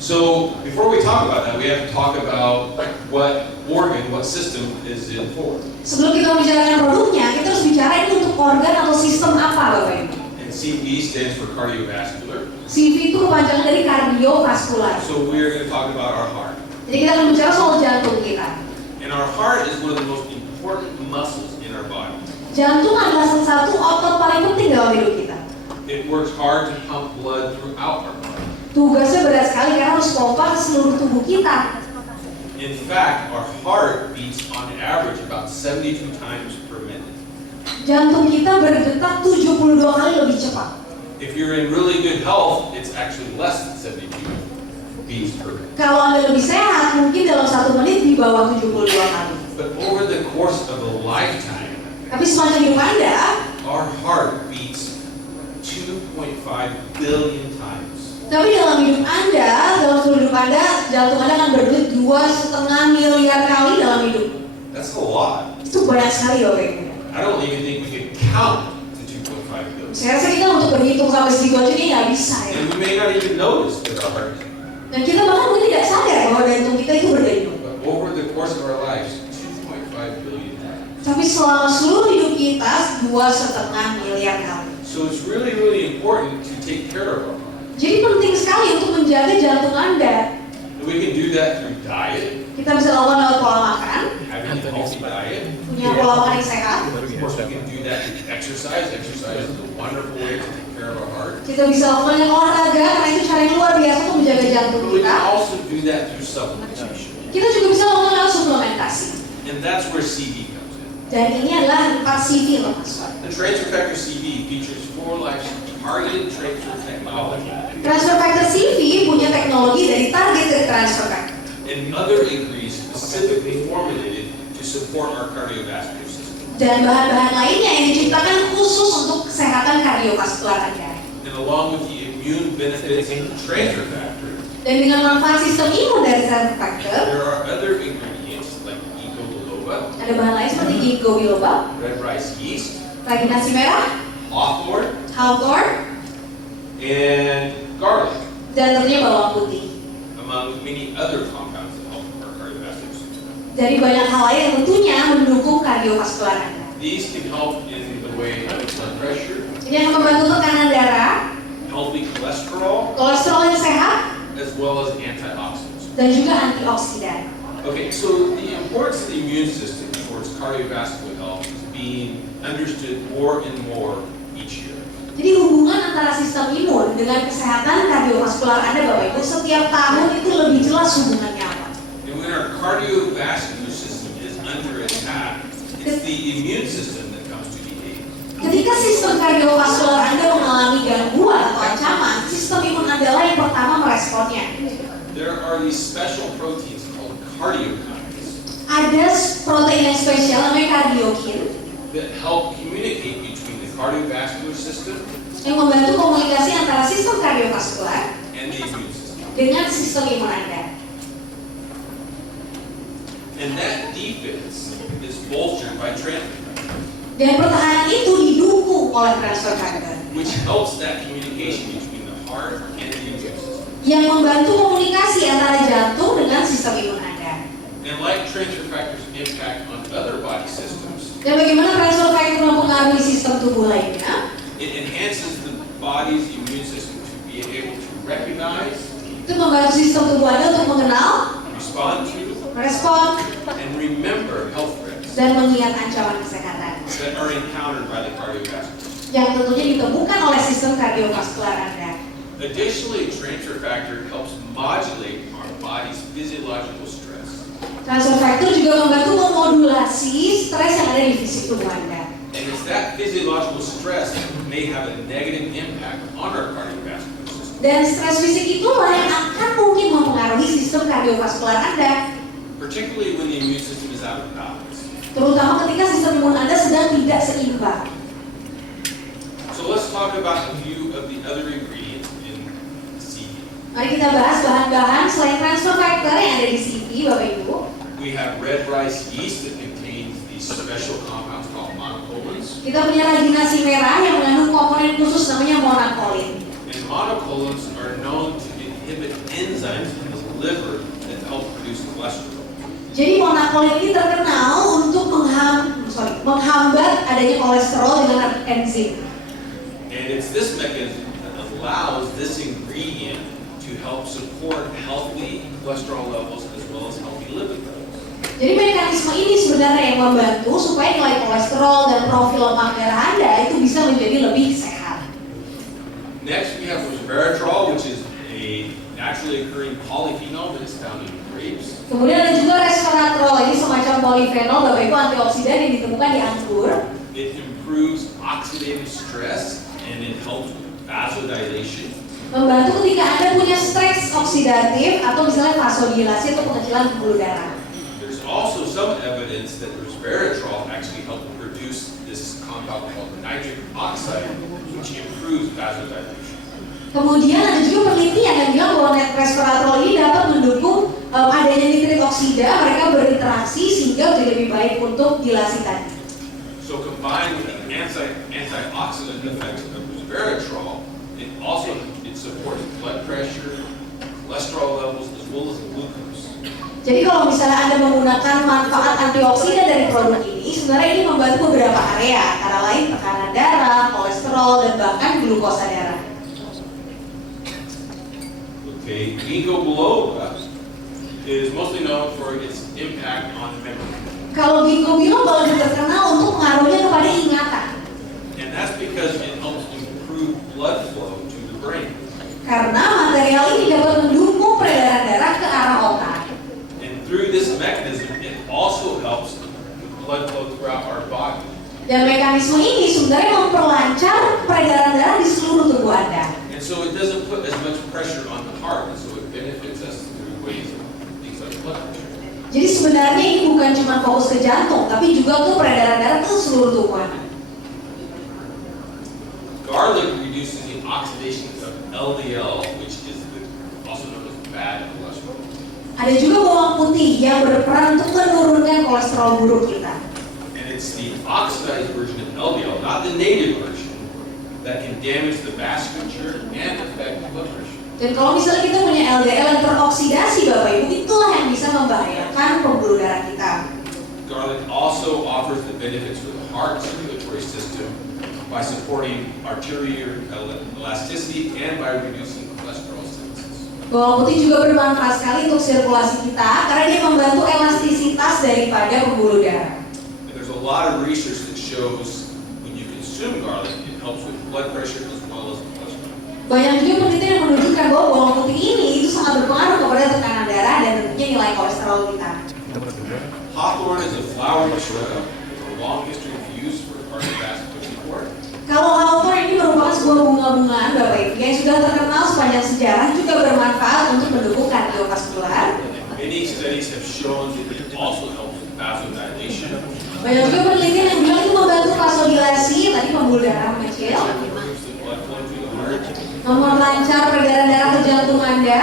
So before we talk about that, we have to talk about what organ, what system is it for. Sebelum kita membicarakan produknya, kita harus bicara ini untuk organ atau sistem apa, Bapak Ibu. And CV stands for cardiovascular. CV itu kepanjangan dari cardiovascular. So we are going to talk about our heart. Jadi kita akan bicara soal jantung kita. And our heart is one of the most important muscles in our body. Jantung adalah salah satu otot paling penting dalam hidup kita. It works hard to pump blood throughout our body. Tugasnya berat sekali karena harus pompa ke seluruh tubuh kita. In fact, our heart beats on average about 72 times per minute. Jantung kita berdetak 72 kali lebih cepat. If you're in really good health, it's actually less than 72 beats per minute. Kalau Anda lebih sehat, mungkin dalam 1 menit di bawah 72 kali. But over the course of a lifetime, Tapi sepanjang hidup Anda, our heart beats 2.5 billion times. tapi dalam hidup Anda, dalam seluruh hidup Anda, jantung Anda akan berdetak 2,5 miliar kali dalam hidup. That's a lot. Itu banyak sekali, Bapak Ibu. I don't even think we can count the 2.5 billion. Saya rasa kita untuk berhitung sampai segitu aja ini nggak bisa ya. And we may not even notice that our heart is. Dan kita bahkan mungkin tidak sadar bahwa jantung kita itu berdetak. But over the course of our lives, 2.5 billion times. Tapi selama seluruh hidup kita 2,5 miliar kali. So it's really, really important to take care of our heart. Jadi penting sekali untuk menjaga jantung Anda. And we can do that through diet, Kita bisa lakukan lewat pola makan, having a healthy diet. punya pola makan yang sehat. Of course, we can do that through exercise. Exercise is a wonderful way to take care of our heart. Kita bisa lakukan dengan olahraga karena itu cara yang luar biasa untuk menjaga jantung But we kita. can also do that through supplementation. Kita juga bisa lakukan lewat suplementasi. And that's where CV comes in. Dan ini adalah tempat CV loh Mas. The transfer factor CV features 4 life targeted transfer technology Transfer factor CV punya teknologi dari targeted transfer factor. and other ingredients specifically formulated to support our cardiovascular system. Dan bahan-bahan lainnya yang diciptakan khusus untuk kesehatan kardiovaskular Anda. And along with the immune benefits of the transfer factor, Dan dengan manfaat sistem imun dari transfer factor, there are other ingredients like ginkgo biloba, ada bahan lain seperti ginkgo biloba, red rice yeast, ragi nasi merah, hawthorn, hawthorn, and garlic, dan tentunya bawang putih. among many other compounds that help our cardiovascular system. Dari banyak hal lain yang tentunya mendukung kardiovaskular Anda. These can help in the way of blood pressure, Ini akan membantu tekanan darah, healthy cholesterol, kolesterol yang sehat, as well as antioxidants. dan juga antioksidan. Okay, so the importance of the immune system towards cardiovascular health is being understood more and more each year. Jadi hubungan antara sistem imun dengan kesehatan kardiovaskular Anda Bapak Ibu setiap tahun itu lebih jelas hubungannya apa. And when our cardiovascular system is under attack, it's the immune system that comes to the aid. Ketika sistem kardiovaskular Anda mengalami gangguan atau ancaman, sistem imun Anda lah yang pertama meresponnya. There are these special proteins called cardiokines Ada protein yang spesial namanya kardiokin that help communicate between the cardiovascular system yang membantu komunikasi antara sistem kardiovaskular and the immune system. dengan sistem imun Anda. And that defense is bolstered by transfer factor, Dan pertahanan itu didukung oleh transfer factor which helps that communication between the heart and the immune system. yang membantu komunikasi antara jantung dengan sistem imun Anda. And like transfer factors impact on other body systems, Dan bagaimana transfer factor mempengaruhi sistem tubuh lainnya? it enhances the body's immune system to be able to recognize, Itu membantu sistem tubuh Anda untuk mengenal, respond to, merespon, and remember health threats dan mengingat ancaman kesehatan that are encountered by the cardiovascular system. yang tentunya ditemukan oleh sistem kardiovaskular Anda. Additionally, transfer factor helps modulate our body's physiological stress. Transfer factor juga membantu memodulasi stres yang ada di fisik tubuh Anda. And it's that physiological stress that may have a negative impact on our cardiovascular system, Dan stres fisik itulah yang akan mungkin mempengaruhi sistem kardiovaskular Anda, particularly when the immune system is out of balance. terutama ketika sistem imun Anda sedang tidak seimbang. So let's talk about a few of the other ingredients in CV. Mari kita bahas bahan-bahan selain transfer factor yang ada di CV, Bapak Ibu. We have red rice yeast that contains these special compounds called monocolins. Kita punya ragi nasi merah yang mengandung komponen khusus namanya monokolin. And monocolins are known to inhibit inhibit enzymes in the liver that help produce cholesterol. Jadi monakolin ini terkenal untuk menghambat adanya kolesterol dengan enzim. And it's this mechanism that allows this ingredient to help support healthy cholesterol levels as well as healthy lipid levels. Jadi mekanisme ini sebenarnya yang membantu supaya nilai kolesterol dan profil lemak darah Anda itu bisa menjadi lebih sehat. Next, we have resveratrol, which is a naturally occurring polyphenol that is found in grapes. Kemudian ada juga resveratrol, ini semacam polifenol, Bapak Ibu, antioksidan yang ditemukan di anggur. It improves oxidative stress and it helps with vasodilation. Membantu ketika Anda punya stres oksidatif atau misalnya vasodilasi atau pengecilan pembuluh darah. There's also some evidence that resveratrol actually helps produce this compound called nitric oxide, which improves vasodilation. Kemudian ada juga penelitian yang bilang bahwa resveratrol ini dapat mendukung adanya nitrit oksida, mereka berinteraksi sehingga menjadi lebih baik untuk dilasi tadi. So combined with the antioxidant effects of resveratrol, it supports blood pressure, cholesterol levels, as well as glucose. Jadi kalau misalnya Anda menggunakan manfaat antioksidan dari produk ini, sebenarnya ini membantu beberapa area, antara lain tekanan darah, kolesterol, dan bahkan glukosa darah. Okay, ginkgo biloba is mostly known for its impact on memory. Kalau ginkgo biloba lebih terkenal untuk pengaruhnya kepada ingatan. And that's because it helps improve blood flow to the brain. Karena material ini dapat mendukung peredaran darah ke arah otak. And through this mechanism, it also helps with blood flow throughout our body. Dan mekanisme ini sebenarnya memperlancar peredaran darah di seluruh tubuh Anda. And so it doesn't put as much pressure on the heart, and so it benefits us through ways of things like blood pressure. Jadi sebenarnya ini bukan cuma fokus ke jantung, tapi juga ke peredaran darah ke seluruh tubuh Anda. Garlic reduces the oxidation of LDL, which is also known as bad cholesterol. Ada juga bawang putih yang berperan untuk menurunkan kolesterol buruk kita. And it's the oxidized version of LDL, not the native version, that can damage the vasculature and affect blood pressure. Dan kalau misalnya kita punya LDL yang teroksidasi, Bapak Ibu, itulah yang bisa membahayakan pembuluh darah kita. Garlic also offers the benefits for the heart circulatory system by supporting arterial elasticity and by reducing cholesterol synthesis. Bawang putih juga bermanfaat sekali untuk sirkulasi kita karena dia membantu elastisitas daripada pembuluh darah. And there's a lot of research that shows when you consume garlic, it helps with blood pressure as well as cholesterol. Banyak juga penelitian yang menunjukkan bahwa bawang putih ini itu sangat berpengaruh kepada tekanan darah dan tentunya nilai kolesterol kita. Hawthorn is a flowering shrub with a long history of use for cardiovascular support. Kalau hawthorn ini merupakan sebuah bunga-bungaan, Bapak Ibu, yang sudah terkenal sepanjang sejarah, juga bermanfaat untuk mendukung kardiovaskular. Many studies have shown that it also helps with vasodilation. Banyak juga penelitian yang bilang itu membantu vasodilasi, tadi pembuluh darah mengecil, Improves the blood flow to the heart. melancar peredaran darah ke jantung Anda.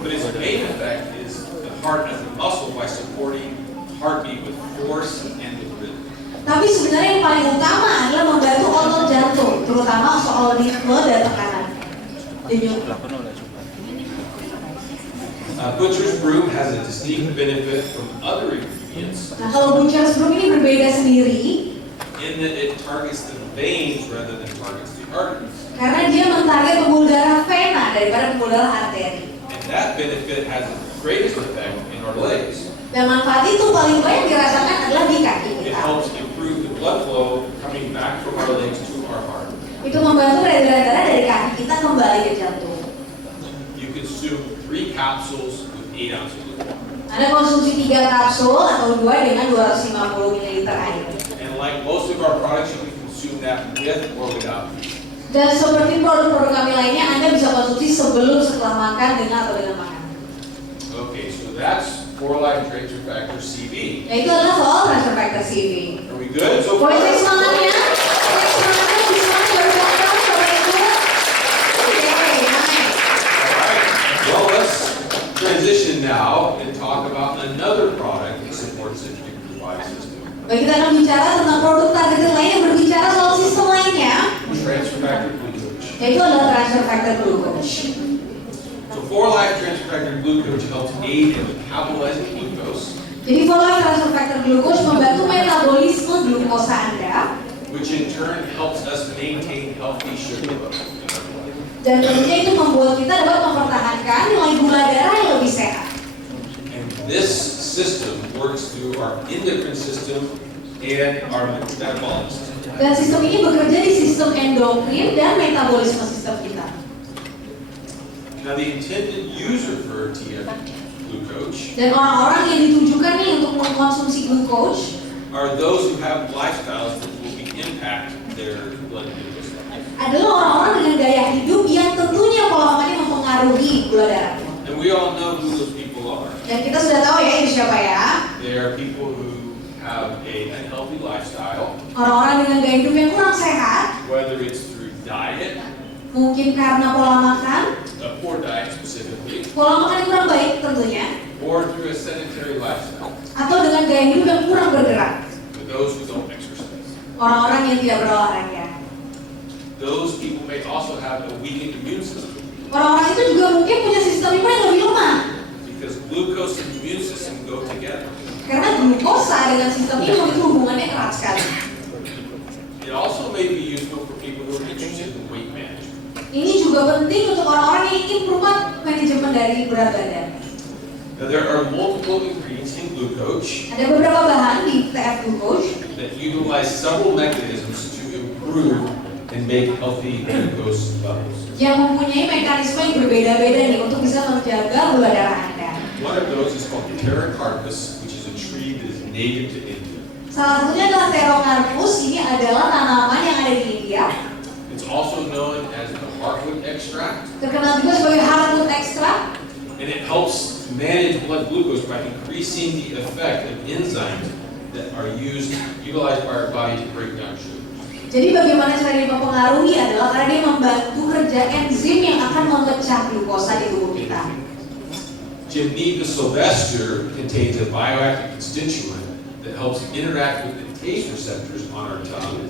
But its main effect is the heart as a muscle by supporting heartbeat with force and with rhythm. Tapi sebenarnya yang paling utama adalah membantu otot jantung, terutama soal ritme dan tekanan. Denyut. Butcher's brew has a distinct benefit from other ingredients Nah, kalau Butcher's brew ini berbeda sendiri in that it targets the veins rather than targets the arteries. karena dia mentarget pembuluh darah vena daripada pembuluh darah arteri. And that benefit has the greatest effect in our legs. Dan manfaat itu paling banyak dirasakan adalah di kaki It kita. helps improve the blood flow coming back from our legs to our heart. Itu membantu peredaran darah dari kaki kita kembali ke jantung. You consume 3 capsules with 8 ounces of water. Anda konsumsi 3 kapsul atau 2 dengan 250 ml air. And like most of our products, you can consume that with or without food. Dan seperti produk-produk kami lainnya, Anda bisa konsumsi sebelum, setelah makan, dengan atau dengan makan. Okay, so that's for life transfer factor CV. Nah, itu adalah soal transfer factor CV. Are we good so far? Boleh cek semangatnya? Cek semangatnya di sana baru datang, Bapak Ibu. Oke, nice. Alright, well let's transition now and talk about another product that supports the glucose system. Baik, kita akan bicara tentang produk targeted lain yang berbicara soal sistem lainnya, Transfer factor glucose. yaitu adalah transfer factor glucose. So for type transfer factor glucose helps aid in metabolizing glucose, Jadi Vollmer transfer factor glucose membantu metabolisme glukosa Anda, which in turn helps us maintain healthy sugar levels. dan tentunya itu membuat kita dapat mempertahankan nilai gula darah yang lebih sehat. And this system works through our endocrine system and our metabolic system. Dan sistem ini bekerja di sistem endokrin dan metabolisme sistem kita. Now the intended user for TF glucose Dan orang-orang yang ditujukan nih untuk mengkonsumsi glucose are those who have lifestyles that will impact their blood glucose level. adalah orang-orang dengan gaya hidup yang tentunya pola makannya mempengaruhi gula darah. And we all know who those people are. Dan kita sudah tahu ya itu siapa ya. They are people who have a unhealthy lifestyle, Orang-orang dengan gaya hidup yang kurang sehat, whether it's through diet, mungkin karena pola makan, a poor diet specifically, pola makan yang kurang baik tentunya, or through a sedentary lifestyle, atau dengan gaya hidup yang kurang bergerak. for those who don't exercise. Orang-orang yang tidak berolahraga. Those people may also have a weakened immune system, Orang-orang itu juga mungkin punya sistem imun yang lebih lemah. because glucose and immune system go together. Karena glukosa dengan sistem imun itu hubungannya erat sekali. It also may be useful for people who are interested in weight management. Ini juga penting untuk orang-orang yang ingin merubah manajemen dari berat badan. Now, there are multiple ingredients in glucose Ada beberapa bahan di TF glucose that utilize several mechanisms to improve and make healthy glucose levels. yang mempunyai mekanisme yang berbeda-beda nih untuk bisa menjaga gula darah Anda. One of those is called Cardiovascular, which is a tree that is native to India. Salah satunya adalah Therocarpus. Ini adalah tanaman yang ada di India. It's also known as the heartwood extract, Terkenal juga sebagai heartwood extract. and it helps manage blood glucose by increasing the effect of enzymes that are utilized by our body to break down sugar. Jadi bagaimana cara dia mempengaruhi adalah karena dia membantu kerja enzim yang akan memecah glukosa di tubuh kita. Gymnita sylvester contains a bioactive constituent that helps interact with the taste receptors on our tongue.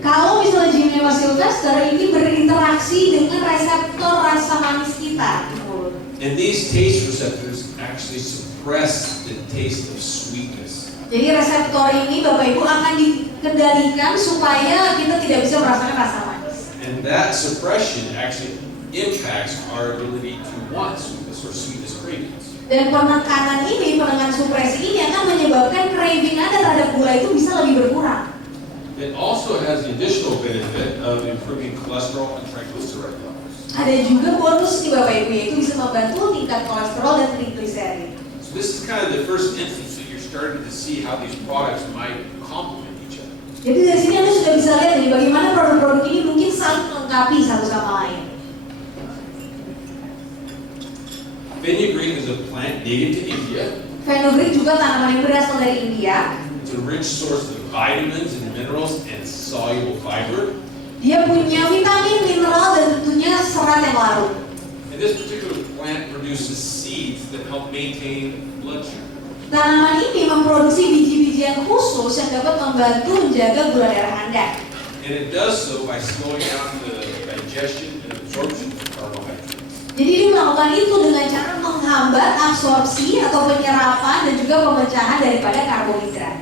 Kalau misalnya Gymnema sylvester ini berinteraksi dengan reseptor rasa manis kita di mulut. And these taste receptors actually suppress the taste of sweetness. Jadi reseptor ini Bapak Ibu akan dikendalikan supaya kita tidak bisa merasakan rasa manis. And that suppression actually impacts our ability to want sweetness or sweetness cravings. Dan penekanan ini, penekanan supresi ini akan menyebabkan craving Anda terhadap gula itu bisa lebih berkurang. It also has the additional benefit of improving cholesterol and triglyceride levels. Ada juga bonus nih Bapak Ibu, yaitu bisa membantu tingkat kolesterol dan trigliserid. So this is kind of the first instance that you're starting to see how these products might complement each other. Jadi dari sini Anda sudah bisa lihat nih bagaimana produk-produk ini mungkin saling melengkapi satu sama lain. Fenugreek is a plant native to India. Fenugreek juga tanaman yang berasal dari India. It's a rich source of vitamins and minerals and soluble fiber. Dia punya vitamin, mineral, dan tentunya serat yang larut. And this particular plant produces seeds that help maintain blood sugar. Tanaman ini memproduksi biji-bijian khusus yang dapat membantu menjaga gula darah Anda. And it does so by slowing down the digestion and absorption of carbohydrates. Jadi dia melakukan itu dengan cara menghambat absorpsi atau penyerapan dan juga pemecahan daripada karbohidrat.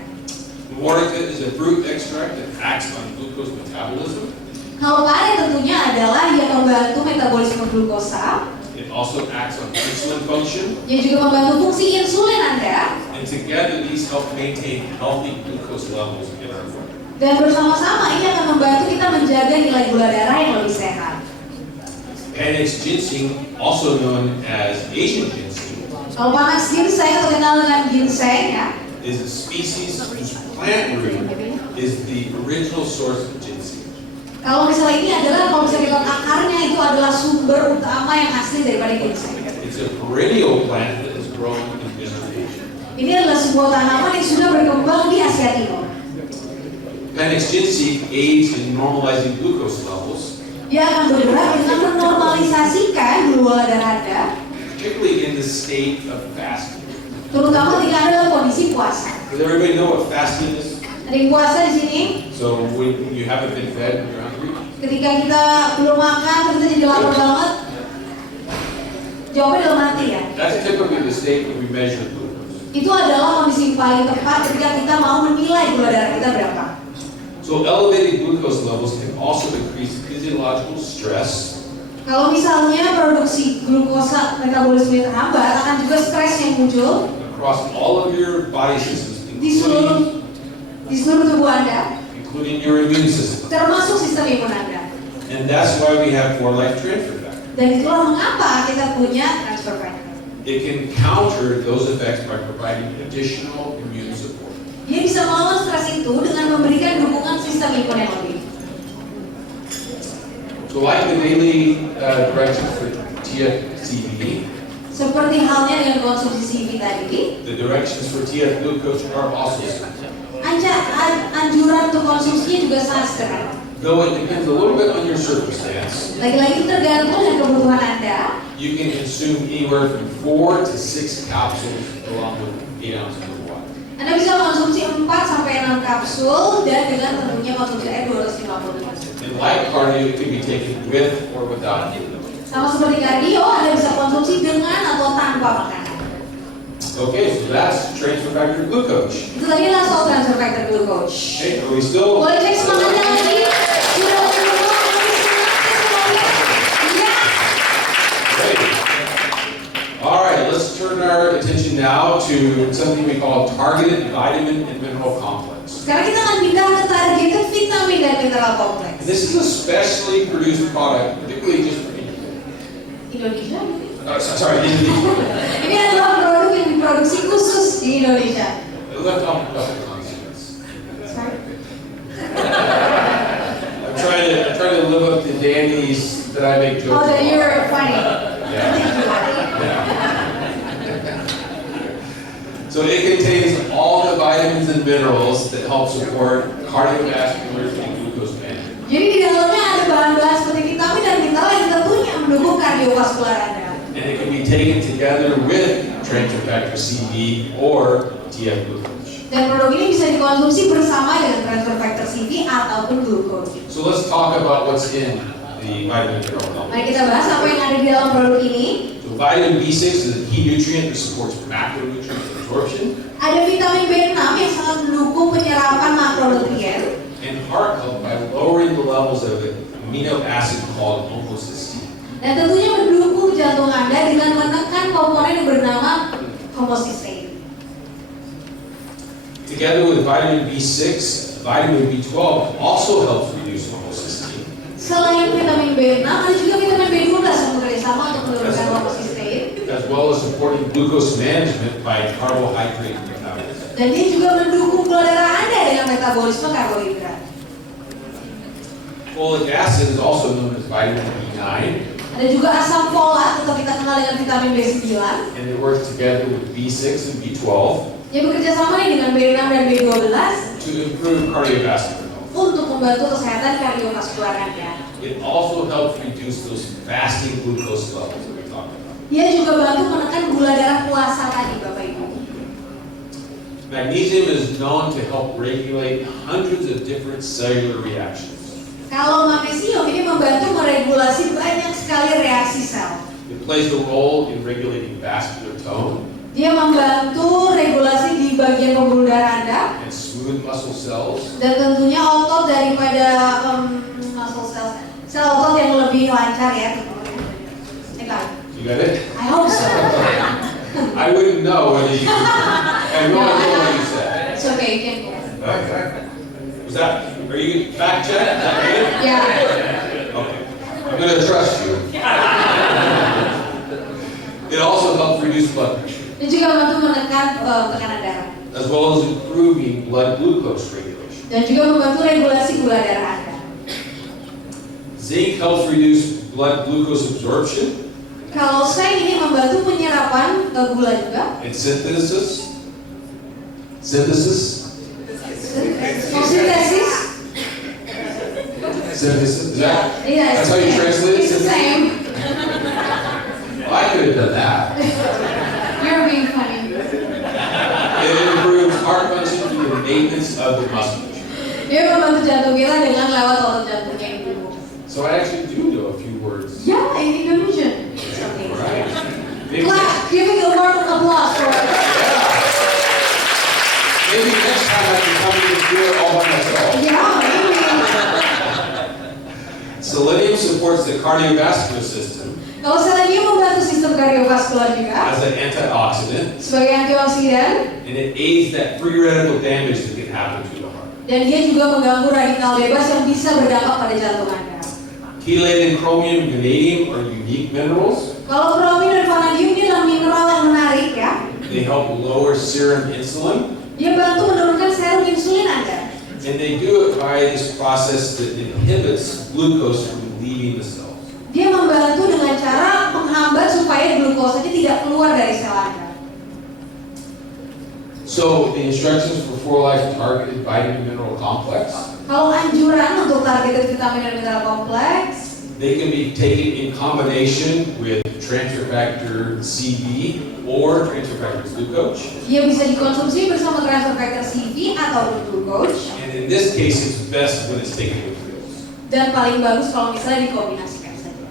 Morica is a fruit extract that acts on glucose metabolism. Kalau pare tentunya adalah yang membantu metabolisme glukosa, It also acts on insulin function. yang juga membantu fungsi insulin Anda, And together these help maintain healthy glucose levels in our blood. dan bersama-sama ini akan membantu kita menjaga nilai gula darah yang lebih sehat. Panax ginseng, also known as Asian ginseng, Kalau panas ginseng atau kenal dengan ginseng ya, is a species whose plant root is the original source of ginseng. kalau misalnya ini adalah kalau bisa kita lihat akarnya itu adalah sumber utama yang asli daripada ginseng. It's a perennial plant that is grown in Eastern Asia. Ini adalah sebuah tanaman yang sudah berkembang di Asia Timur. Panax ginseng aids in normalizing glucose levels, Dia akan bergerak dengan menormalisasikan gula darah Anda, particularly in the state of fasting. terutama ketika Anda dalam kondisi puasa. Does everybody know what fasting is? Ada yang puasa di sini, So when you haven't been fed, when you're hungry. ketika kita belum makan, terus kita jadi lapar banget. Jawabannya dalam hati ya. That's typically the state that we measure glucose. Itu adalah kondisi paling tepat ketika kita mau menilai gula darah kita berapa. So elevated glucose levels can also increase physiological stress. Kalau misalnya produksi glukosa metabolisme terhambat, akan juga stres yang muncul Across all of your body systems, di seluruh tubuh Anda, including your immune system. termasuk sistem imun Anda. And that's why we have 4 life transfer factors. Dan itulah mengapa kita punya transfer factor. It can counter those effects by providing additional immune support. Dia bisa melawan stres itu dengan memberikan dukungan sistem imun yang lebih. So like the daily direction for TFCV, Seperti halnya dengan konsumsi CV tadi, the directions for TF glucose are also similar. anjuran untuk konsumsinya juga sangat sederhana. Though it depends a little bit on your circumstance, Lagi-lagi tergantung dengan kebutuhan Anda. you can consume anywhere from 4 to 6 capsules along with 8 ounces of water. Anda bisa konsumsi 4 sampai 6 kapsul dan dengan tentunya konsumsi air 250 ml. And like cardio, it can be taken with or without food. Sama seperti kardio, Anda bisa konsumsi dengan atau tanpa makanan. Okay, so that's transfer factor glucose. Itu tadi adalah soal transfer factor glucose. Okay, are we still? Boleh cek semangatnya lagi? Sudah Iya. Great. All right, let's turn our attention now to something we call targeted vitamin and mineral complex. Sekarang kita akan pindah ke targeted vitamin dan mineral kompleks. This is a specially produced product, particularly just for Indonesia mungkin? sorry, Indonesia. Ini adalah produk yang diproduksi khusus di Indonesia. Left off a couple consonants. Sorry. I'm trying to live up to Danny's that I make jokes Oh, that about. you're funny. Yeah. So it contains all the vitamins and minerals that help support cardiovascular and glucose management. Jadi di dalamnya ada bahan-bahan seperti vitamin dan mineral yang tentunya mendukung kardiovaskular Anda. And it can be taken together with transfer factor CV or TF glucose. Dan produk ini bisa dikonsumsi bersama dengan transfer factor CV ataupun glucose. So let's talk about what's in the vitamin mineral complex. Mari kita bahas apa yang ada di dalam produk ini. So vitamin B6 is a key nutrient that supports macronutrient absorption Ada vitamin B6 yang sangat mendukung penyerapan makronutrien and heart health by lowering the levels of an amino acid called homocysteine. dan tentunya mendukung jantung Anda dengan menekan komponen yang bernama homocysteine. Together with vitamin B6, vitamin B12 also helps reduce homocysteine. Selain vitamin B6, ada juga vitamin B12 yang bekerja sama untuk menurunkan homocysteine. As well as supporting glucose management by carbohydrate metabolism. Dan dia juga mendukung gula darah Anda dengan metabolisme karbohidrat. Folic acid is also known as vitamin B9, Ada juga asam folat atau kita kenal dengan vitamin B9. and it works together with B6 and B12 Dia bekerja sama nih dengan B6 dan B12 to improve cardiovascular health. untuk membantu kesehatan kardiovaskular Anda. It also helps reduce those fasting glucose levels that we talked about. Dia juga bantu menekan gula darah puasa tadi, Bapak Ibu. Magnesium is known to help regulate hundreds of different cellular reactions. Kalau magnesium ini membantu meregulasi banyak sekali reaksi sel. It plays a role in regulating vascular tone Dia membantu regulasi di bagian pembuluh darah Anda and smooth muscle cells, dan tentunya otot daripada muscle cells, sel otot yang lebih lancar ya. you got it? I hope so. I wouldn't know whether you I have no idea what you said. It's okay, you can go. Okay. Was that, are you fact check? Is that good? Yeah. Okay. I'm gonna trust you. It also helps reduce blood pressure, Dia juga membantu menekan tekanan darah as well as improving blood glucose regulation. dan juga membantu regulasi gula darah Anda. Zinc helps reduce blood glucose absorption Kalau seng ini membantu penyerapan gula juga. and synthesis. Synthesis? Sintesis. Synthesis? Is that? Yeah, That's how you translate it? It's the same. Well, I could have done that. You're being funny. It improves heart function through the maintenance of the musculature. Dia membantu jantung kita dengan lewat otot jantung yang dulu. So I actually do know a few words. Yeah, in Indonesian. It's okay. Right? applause for it. Maybe next time I can come in here all by myself. Yeah, maybe. Selenium supports the cardiovascular system Kalau selenium membantu sistem kardiovaskular juga as an antioxidant, sebagai antioksidan, and it aids that free radical damage that can happen to the heart. dan dia juga mengganggu radikal bebas yang bisa berdampak pada jantung Anda. Chelate and chromium, vanadium are unique minerals. Kalau chromium dan vanadium ini adalah mineral yang menarik ya. They help lower serum insulin, Dia bantu menurunkan serum insulin Anda. and they do it by this process that inhibits glucose from leaving the cells. Dia membantu dengan cara menghambat supaya glukosanya tidak keluar dari sel Anda. So the instructions for life targeted vitamin mineral complex, Kalau anjuran untuk targeted vitamin dan mineral kompleks, they can be taken in combination with transfer factor CV or transfer factor glucose. dia bisa dikonsumsi bersama transfer factor CV atau glucose. And in this case, it's best when it's taken with pills. Dan paling bagus kalau misalnya dikombinasikan saja.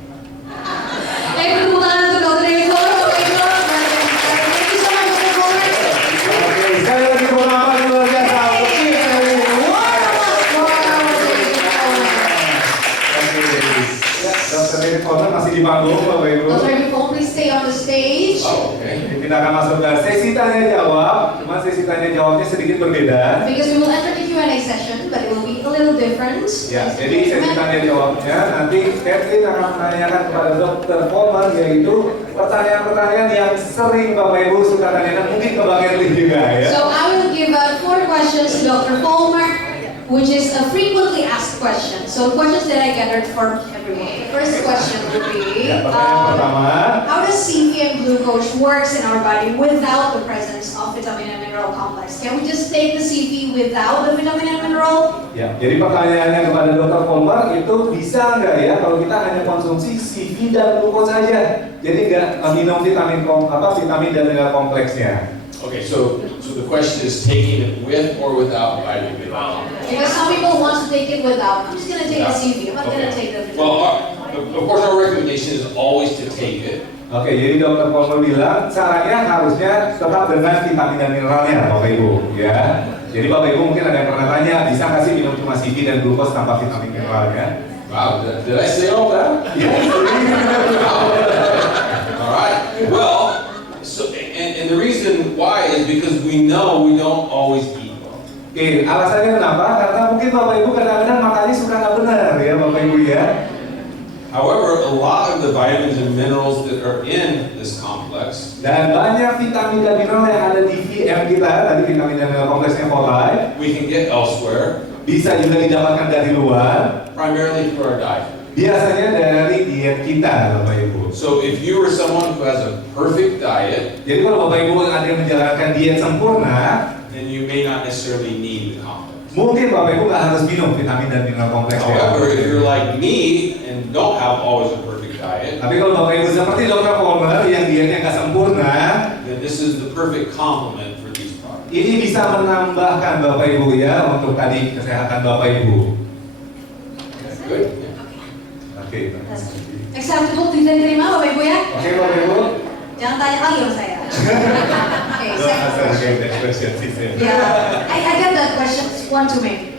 Tepuk tangan untuk Dr. David Vollmer, Bapak Ibu. Thank you so much, Dr. Vollmer. Oke, sekali lagi pengalaman luar biasa. Dokter David Vollmer masih di panggung, Bapak Ibu. Dr. David Vollmer, please stay on the stage. Oh, okay. Kita akan masuk ke sesi tanya jawab. Cuma sesi tanya jawabnya sedikit berbeda. Because we will enter the Q&A session, but it will be a little different. Ya, jadi sesi tanya jawabnya nanti Catherine akan menanyakan kepada Dokter Vollmer, yaitu pertanyaan-pertanyaan yang sering Bapak Ibu suka tanyakan, mungkin ke Bang Erli juga ya. So I will give out 4 questions to Dr. Vollmer, which is a frequently asked question. So questions that I gathered from everyone. The first question would be, Ya, pertanyaan pertama. how does CV and glucose works in our body without the presence of vitamin and mineral complex? Can we just take the CV without the vitamin and mineral? Ya, jadi pertanyaannya kepada Dokter Vollmer itu bisa nggak ya kalau kita hanya konsumsi CV dan glukos saja, jadi nggak minum vitamin dan mineral kompleksnya. Okay, so the question is taking it with or without vitamin mineral. Because some people want to take it without. I'm just gonna take the CV. I'm not gonna take the vitamin. Well, of course, our recommendation is always to take it. Oke, jadi Dokter Vollmer bilang caranya harusnya tetap dengan vitamin dan mineralnya, Bapak Ibu, ya. Jadi Bapak Ibu mungkin ada yang pernah tanya, bisa nggak sih minum cuma CV dan glukos tanpa vitamin mineralnya? Wow, did I say all that? Ya, All right. Well, so and the reason why is because we know we don't always eat well. Oke, alasannya kenapa? Karena mungkin Bapak Ibu kadang-kadang makannya suka nggak benar ya, Bapak Ibu ya. However, a lot of the vitamins and minerals that are in this complex, Dan banyak vitamin dan mineral yang ada di VM kita, tadi vitamin dan mineral kompleksnya for life, we can get elsewhere, bisa juga didapatkan dari luar, primarily through our diet. biasanya dari diet kita, Bapak Ibu. So if you are someone who has a perfect diet, Jadi kalau Bapak Ibu ada yang menjalankan diet sempurna, then you may not necessarily need the complex. mungkin Bapak Ibu nggak harus minum vitamin dan mineral kompleksnya. However, if you're like me and don't have always a perfect diet, Tapi kalau Bapak Ibu seperti Dokter Vollmer yang dietnya nggak sempurna, then this is the perfect complement for these products. ini bisa menambahkan Bapak Ibu ya untuk tadi kesehatan Bapak Ibu. Good. Oke. Acceptable, bisa diterima Bapak Ibu ya? Oke Bapak Ibu. Jangan tanya lagi sama saya. Okay, second. Yeah, I get that question. One too many.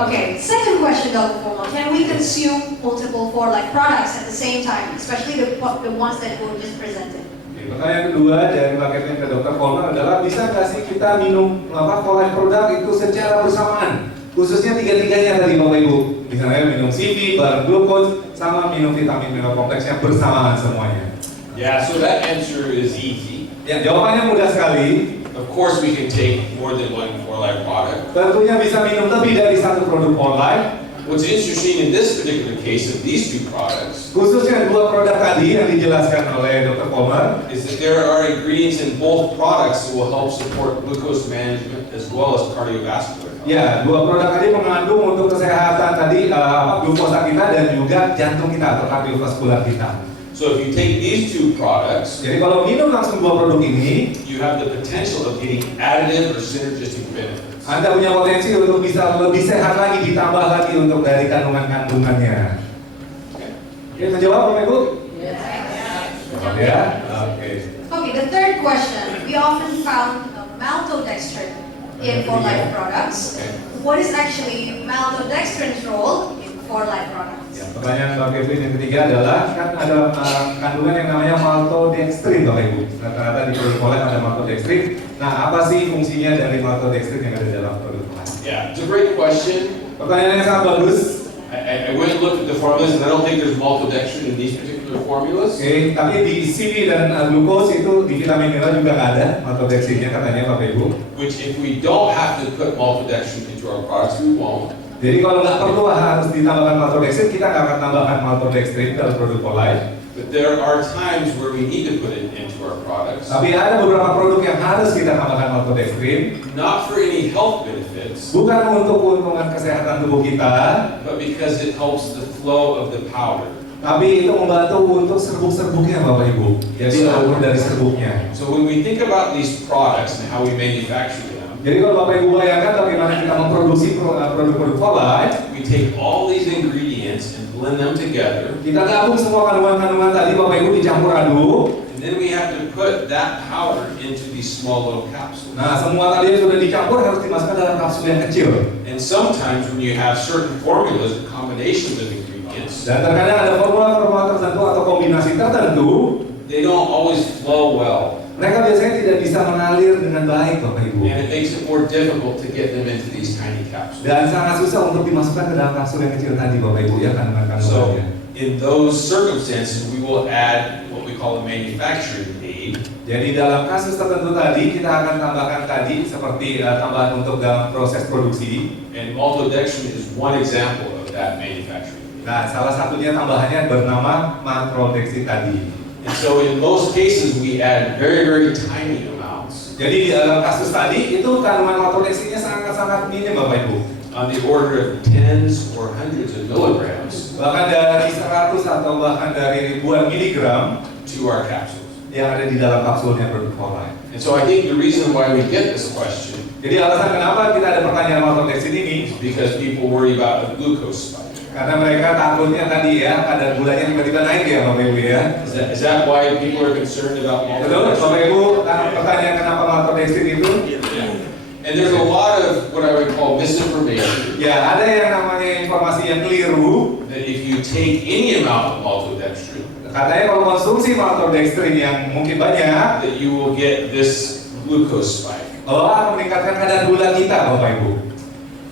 Okay, second question, Dr. Vollmer. Can we consume multiple products at the same time, especially the ones that were just presented? Pertanyaan kedua dari paketnya ke Dr. Vollmer adalah bisa nggak sih kita minum produk itu secara bersamaan? Khususnya tiga-tiganya tadi Bapak Ibu. Misalnya minum CV, bareng glukos, sama minum vitamin mineral kompleksnya bersamaan semuanya. Yeah, so that answer is easy. Ya, jawabannya mudah sekali. Of course, we can take more than one For Life product. Tentunya bisa minum lebih dari satu produk For Life. What's interesting in this particular case of these two products Khususnya dua produk tadi yang dijelaskan oleh Dr. Vollmer, is that there are ingredients in both products that will help support glucose management as well as cardiovascular. ya, dua produk tadi mengandung untuk kesehatan tadi glukosa kita dan juga jantung kita atau kardiovaskular kita. So if you take these two products, Jadi kalau minum langsung dua produk ini, you have the potential of getting additive or synergistic benefits. Anda punya potensi untuk bisa lebih sehat lagi, ditambah lagi untuk dari kandungan-kandungannya. Oke, menjawab Bapak Ibu? Yes. Jawab ya? Oke. Okay, Okay, the third question. We often found maltodextrin in for life products. What is actually maltodextrin's role in for life products? Ya, pertanyaan Mbak Kevin yang ketiga adalah kan ada kandungan yang namanya maltodextrin Bapak Ibu. Rata-rata di produk Vollmer ada maltodextrin. Nah, apa sih fungsinya dari maltodextrin yang ada dalam produk Vollmer? Yeah, it's a great question. Pertanyaan yang sangat bagus. I went and looked at the formulas, and I don't think there's maltodextrin in these particular formulas. Oke, tapi di CV dan glukos itu di vitamin mineral juga nggak ada maltodextrinnya katanya Bapak Ibu. Which, if we don't have to put maltodextrin into our products, we won't. Jadi kalau nggak perlu harus ditambahkan maltodextrin, kita nggak akan tambahkan maltodextrin dalam produk Vollmer. But there are times where we need to put it into our products. Tapi ada beberapa produk yang harus kita tambahkan maltodextrin. Not for any health benefits, Bukan untuk keuntungan kesehatan tubuh kita, but because it helps the flow of the powder. tapi itu membantu untuk serbuk-serbuknya Bapak Ibu. Jadi alur dari serbuknya. So when we think about these products and how we manufacture them, Jadi kalau Bapak Ibu bayangkan bagaimana kita memproduksi produk-produk Vollmer, we take all these ingredients and blend them together, kita gabung semua kandungan-kandungan tadi Bapak Ibu dicampur aduk. and then we have to put that powder into these small little capsules. Nah, semua tadi yang sudah dicampur harus dimasukkan dalam kapsul yang kecil. And sometimes when you have certain formulas, combinations of ingredients, Dan terkadang ada formula-formula tertentu atau kombinasi tertentu, they don't always flow well. mereka biasanya tidak bisa mengalir dengan baik Bapak Ibu. And it makes it more difficult to get them into these tiny capsules. Dan sangat susah untuk dimasukkan ke dalam kapsul yang kecil tadi Bapak Ibu ya So kandungan-kandungannya. in those circumstances, we will add what we call a manufacturing aid. Jadi dalam kasus tertentu tadi kita akan tambahkan tadi seperti tambahan untuk dalam proses produksi. And maltodextrin is one example of that manufacturing aid. Nah, salah satunya tambahannya bernama maltodextrin tadi. And so in most cases, we add very, very tiny amounts, Jadi di dalam kasus tadi itu kandungan maltodextrinnya sangat-sangat minim Bapak Ibu. on the order of tens or hundreds of milligrams Bahkan dari 100 atau bahkan dari ribuan miligram to our capsules. yang ada di dalam kapsulnya produk Vollmer. And so I think the reason why we get this question Jadi alasan kenapa kita ada pertanyaan maltodextrin ini is because people worry about a glucose spike. karena mereka takutnya tadi ya kadar gulanya tiba-tiba naik ya Bapak Ibu ya. Is that why people are concerned about Betul, Bapak maltodextrin? Ibu, pertanyaan kenapa maltodextrin itu? And there's a lot of what I would call misinformation Ya, ada yang namanya informasi yang keliru. that if you take any amount of maltodextrin, Katanya kalau konsumsi maltodextrin yang mungkin banyak, that you will get this glucose spike. akan meningkatkan kadar gula kita, Bapak Ibu.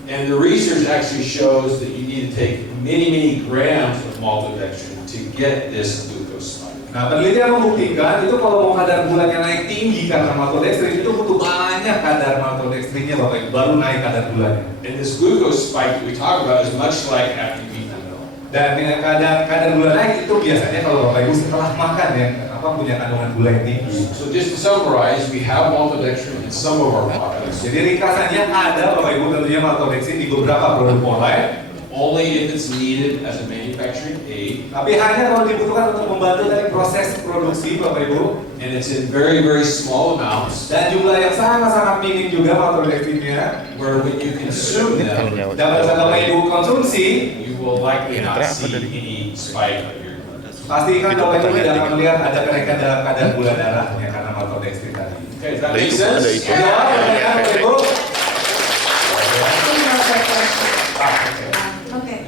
And the research actually shows that you need to take many, many grams of maltodextrin to get this glucose spike. Nah, penelitian membuktikan itu kalau mau kadar gulanya naik tinggi karena maltodextrin itu butuh banyak kadar maltodextrinnya, Bapak Ibu, baru naik kadar gulanya. And this glucose spike that we talk about is much like after you eat milk. Dan kadar gula naik itu biasanya kalau Bapak Ibu setelah makan yang punya kandungan gula yang tinggi. So just to summarize, we have maltodextrin in some of our products, Jadi ringkasannya ada Bapak Ibu tentunya maltodextrin di beberapa produk Vollmer. only if it's needed as a manufacturing aid, Tapi hanya kalau dibutuhkan untuk membantu dari proses produksi, Bapak Ibu. and it's in very, very small amounts, Dan jumlah yang sangat-sangat minim juga maltodextrinnya. where when you consume them, Dan pada saat Bapak Ibu konsumsi, you will likely not see any spike of your glucose. pastikan Bapak Ibu tidak akan melihat ada kenaikan dalam kadar gula darahnya karena maltodextrin tadi. Okay, does that make sense? Ya, Bapak Ibu. Okay.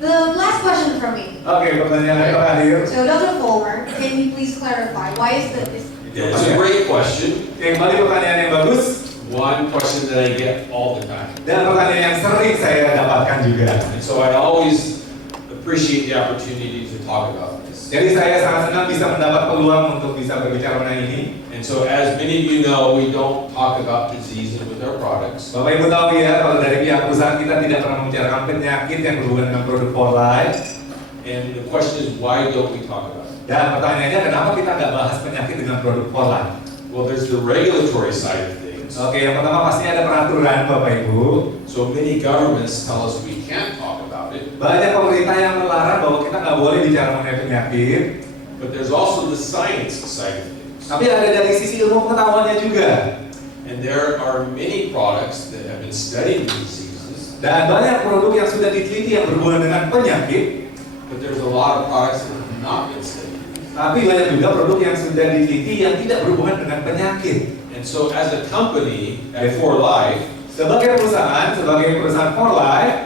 The last question from me. Oke, pertanyaan yang terakhir. So, Dr. Vollmer, can you please clarify why is this? Yeah, it's a great question. Oke, kembali pertanyaan yang bagus. One question that I get all the time. Dan pertanyaan yang sering saya dapatkan juga. And so I always appreciate the opportunity to talk about this. Jadi saya sangat senang bisa mendapat peluang untuk bisa berbicara mengenai ini. And so as many of you know, we don't talk about diseases with our products. Bapak Ibu tahu ya, kalau dari pihak perusahaan kita tidak pernah membicarakan penyakit yang berhubungan dengan produk Vollmer. And the question is, why don't we talk about it? Dan pertanyaannya, kenapa kita nggak bahas penyakit dengan produk Vollmer? Well, there's the regulatory side of things. Oke, yang pertama pasti ada peraturan Bapak Ibu. So many governments tell us we can't talk about it. Banyak pemerintah yang melarang bahwa kita nggak boleh bicara mengenai penyakit. But there's also the science side of things. Tapi ada dari sisi ilmu pengetahuannya juga. And there are many products that have been studied in diseases, Dan banyak produk yang sudah diteliti yang berhubungan dengan penyakit. but there's a lot of products that have not been studied. Tapi banyak juga produk yang sudah diteliti yang tidak berhubungan dengan penyakit. And so as a company at For Life, Sebagai perusahaan For Life,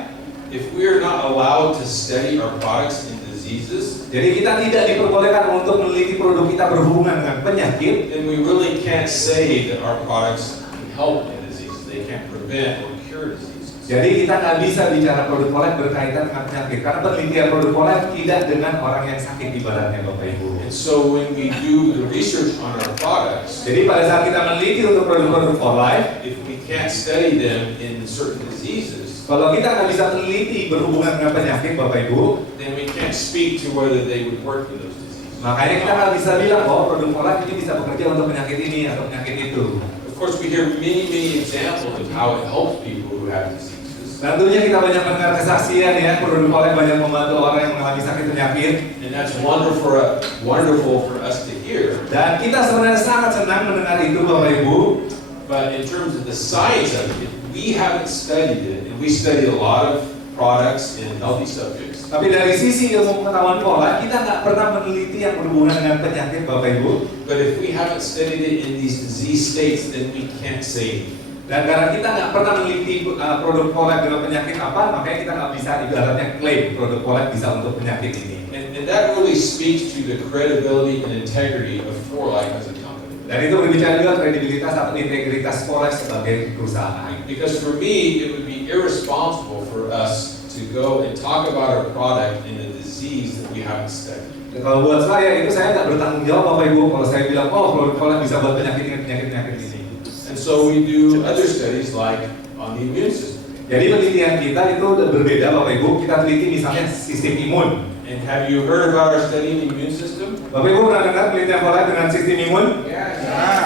if we are not allowed to study our products and diseases, jadi kita tidak diperbolehkan untuk meneliti produk kita berhubungan dengan penyakit, then we really can't say that our products can help in diseases. They can't prevent or cure diseases. jadi kita nggak bisa bicara produk For Life berkaitan dengan penyakit karena penelitian produk For Life tidak dengan orang yang sakit ibaratnya Bapak Ibu. And so when we do the research on our products, Jadi pada saat kita meneliti untuk produk-produk For Life, if we can't study them in certain diseases, kalau kita nggak bisa meneliti berhubungan dengan penyakit Bapak Ibu, then we can't speak to whether they would work with those diseases. makanya kita nggak bisa bilang bahwa produk For Life ini bisa bekerja untuk penyakit ini atau penyakit itu. Of course, we hear many examples of how it helps people who have diseases. Tentunya kita banyak mendengar kesaksian ya, produk For Life banyak membantu orang yang mengalami sakit penyakit. And that's wonderful for us to hear. Dan kita sebenarnya sangat senang mendengar itu Bapak Ibu. But in terms of the science of it, we haven't studied it. And we studied a lot of products in healthy subjects. Tapi dari sisi ilmu pengetahuan For Life, kita nggak pernah meneliti yang berhubungan dengan penyakit Bapak Ibu. But if we haven't studied it in these disease states, then we can't say anything. Dan karena kita nggak pernah meneliti produk For Life dengan penyakit apa, makanya kita nggak bisa ibaratnya klaim produk For Life bisa untuk penyakit ini. And that really speaks to the credibility and integrity of For Life as a company. Dan itu berbicara juga kredibilitas atau integritas For Life sebagai perusahaan. Because for me, it would be irresponsible for us to go and talk about our product in a disease that we haven't studied. Dan kalau buat saya itu saya nggak bertanggung jawab Bapak Ibu kalau saya bilang produk For Life bisa buat penyakit ini. And so we do other studies like on the immune system. Jadi penelitian kita itu berbeda Bapak Ibu. Kita teliti misalnya sistem imun. And have you heard about our study in the immune system? Bapak Ibu pernah dengar penelitian For Life dengan sistem imun?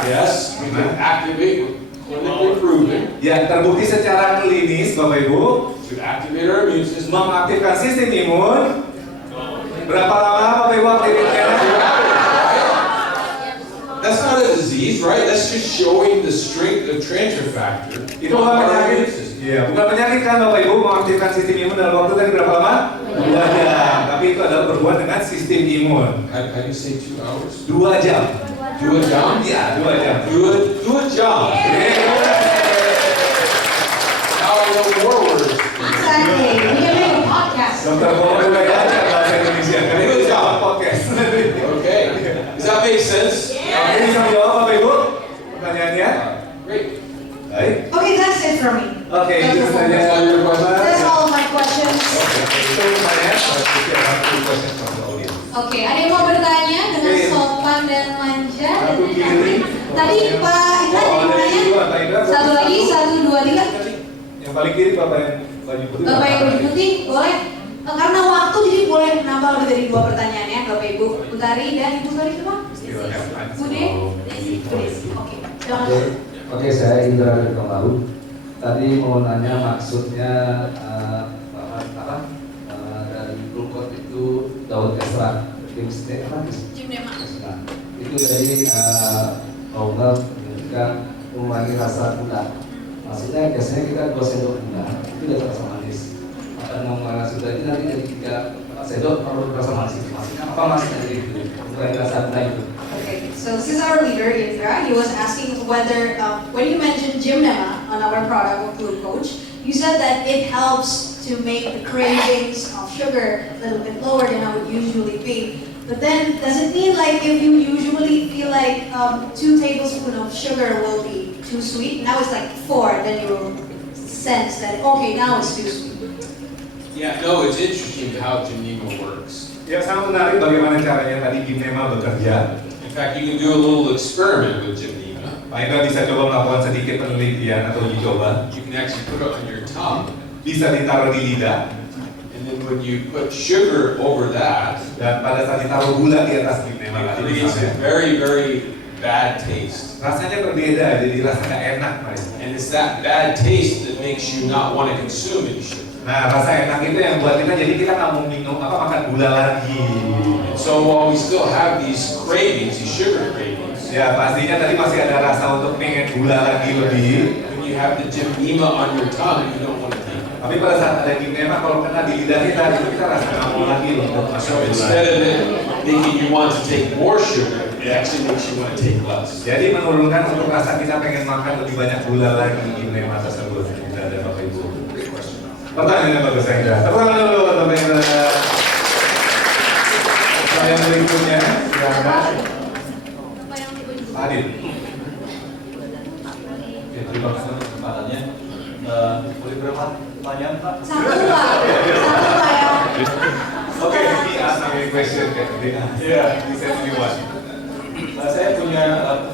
Yes, we can activate, clinically proven, Ya, terbukti secara klinis Bapak Ibu to activate our immune system. mengaktifkan sistem imun. Berapa lama Bapak Ibu aktifnya? That's not a disease, right? That's just showing the strength of transfer factor. Itu bukan penyakit. Iya, bukan penyakit kan Bapak Ibu mengaktifkan sistem imun dalam waktu tadi berapa lama? 2 jam. Tapi itu adalah berhubungan dengan sistem imun. How do you say 2 hours? 2 jam. 2 jam? Iya, 2 jam. 2 jam. Now I know more words. Exactly. We can make a podcast. Dokter Vollmer udah belajar bahasa Indonesia. Karena itu jam podcast. Okay. Does that make sense? Oke, bisa menjawab Bapak Ibu pertanyaannya? Great. Baik. Okay, that's it from me. Oke, That's itu it from saja me. your question. That's all my questions. Itu saya. Kita akan question from the audience. Oke, ada yang mau bertanya dengan Oke. sopan dan manja dan Satu kiri. Tadi Pak Indra Oh, mau ada nanya? dua, Pak Indra. Satu lagi, 1, 2, 3. Yang paling kiri Bapak yang baju putih. Bapak yang baju putih, boleh. Karena waktu jadi boleh nambah lebih dari 2 pertanyaan ya, Bapak Ibu Utari dan Ibu Utari semua. Bude? Bude. Oke, silakan. Oke, saya Indra dari Kemaru. Tadi mau nanya maksudnya dari glukot itu daun ekstrak jenisnya apa? Jimnema. Nah, itu jadi Vollmer ketika mengurangi rasa gula. Maksudnya biasanya kita 2 sendok gula itu udah terasa manis. Akan mengurangi rasa gula itu nanti jadi 3 sendok kalau terasa manis. Maksudnya apa maksudnya dari itu? Mengurangi rasa gula itu? Okay, so this is our leader, Indra. He was asking whether, when you mentioned Gymnema on our product, Food Coach, you said that it helps to make the cravings of sugar a little bit lower than I would usually be. But then, does it mean like if you usually feel like 2 tablespoons of sugar will be too sweet, now it's like 4, then you will sense that, okay, now it's too sweet? Yeah, no, it's interesting how Geneva works. Ya, sangat menarik bagaimana caranya tadi Gymnema bekerja. In fact, you can do a little experiment with Geneva. Pak Indra bisa coba melakukan sedikit penelitian atau uji coba. You can actually put it on your tongue, Bisa ditaruh di lidah and then when you put sugar over that, dan pada saat ditaruh gula di atas Gymnema it tadi creates a misalnya, very bad taste. rasanya berbeda, jadi rasa nggak enak. Pak. And it's that bad taste that makes you not want to consume any sugar. Nah, rasa enak itu yang buat kita jadi kita nggak mau minum makan gula lagi. And so while we still have these cravings, these sugar cravings, Ya pastinya tadi masih ada rasa untuk pengen gula lagi lebih. when you have the Geneva on your tongue, you don't want to take it. Tapi pada saat ada gimnema, kalau kena di lidah kita, itu kita rasa nggak mau lagi loh untuk masuk So gula. instead of it making you want to take more sugar, it actually makes you want to take less. Jadi menurunkan untuk rasa kita pengen makan lebih banyak gula lagi gimnema tersebut. Kita ada Bapak Ibu. Pertanyaan yang bagus Hendra. Tepuk tangan dulu untuk Hendra. Pertanyaan berikutnya, silakan. Adit. Oke, terima kasih atas kesempatannya. Boleh berapa pertanyaan, Pak? Satu Pak ya. Oke, ini asking question kan. Iya. Bisa dibuat. Saya punya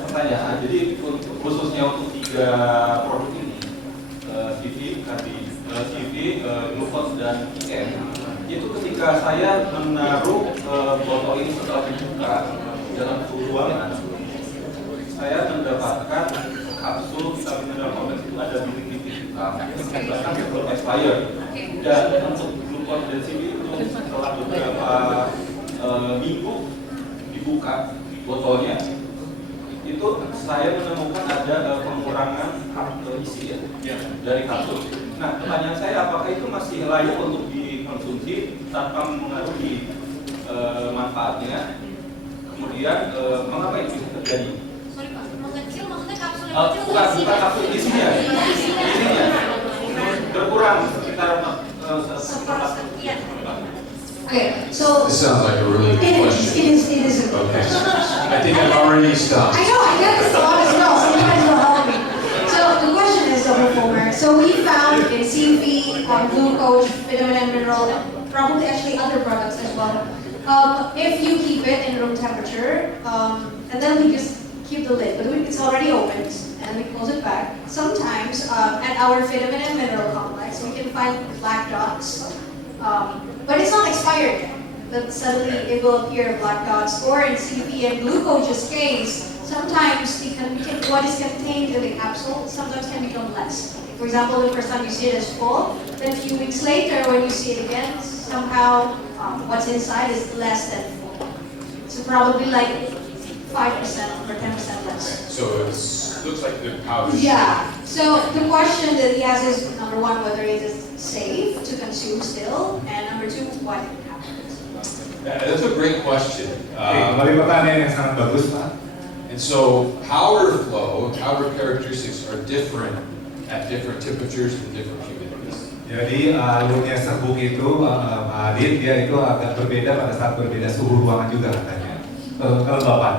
pertanyaan. Jadi khususnya untuk 3 produk ini, CV, glukos dan IM, itu ketika saya menaruh botol ini setelah dibuka dalam suhu ruangan, saya mendapatkan kapsul vitamin mineral kompleks itu ada bilik-bilik bahkan belum expired. Dan untuk glukos dan CV itu setelah beberapa minggu dibuka botolnya, itu saya menemukan ada pengurangan isi ya, dari kapsul. Nah, pertanyaan saya, apakah itu masih layak untuk dikonsumsi tanpa mengaruhi manfaatnya? Kemudian, mengapa itu bisa terjadi? Sorry Pak, mengecil maksudnya kapsul yang kecil Bukan isinya? kapsul, isinya berkurang sekitar sepersekian. Okay, so This sounds like a really it good is question. a good Okay. question. I think I've already stopped. I know, I get this a lot as well, so you guys will help me. So the question is, Dr. Vollmer, so we found in CV, glucose, vitamin and mineral, and probably actually other products as well. If you keep it in room temperature, and then we just keep the lid, but it's already opened, and we close it back. Sometimes at our vitamin and mineral complex, we can find black dots, but it's not expired yet. That suddenly it will appear black dots, or in CV and glucose's case, sometimes what is contained in the capsule sometimes can become less. For example, the first time you see it as full, then a few weeks later when you see it again, somehow what's inside is less than full. So probably like 5% or 10% less. So it looks like the powder. Yeah. So the question that he has is, number one, whether it is safe to consume still, and number two, why did it happen? That's a great question. Oke, kembali pertanyaan yang sangat bagus, Pak. And so powder flow, powder characteristics are different at different temperatures and different humidities. Jadi alurnya serbuk itu, Pak Adit, dia itu agak berbeda pada saat berbeda suhu ruangan juga katanya. Kelembapan.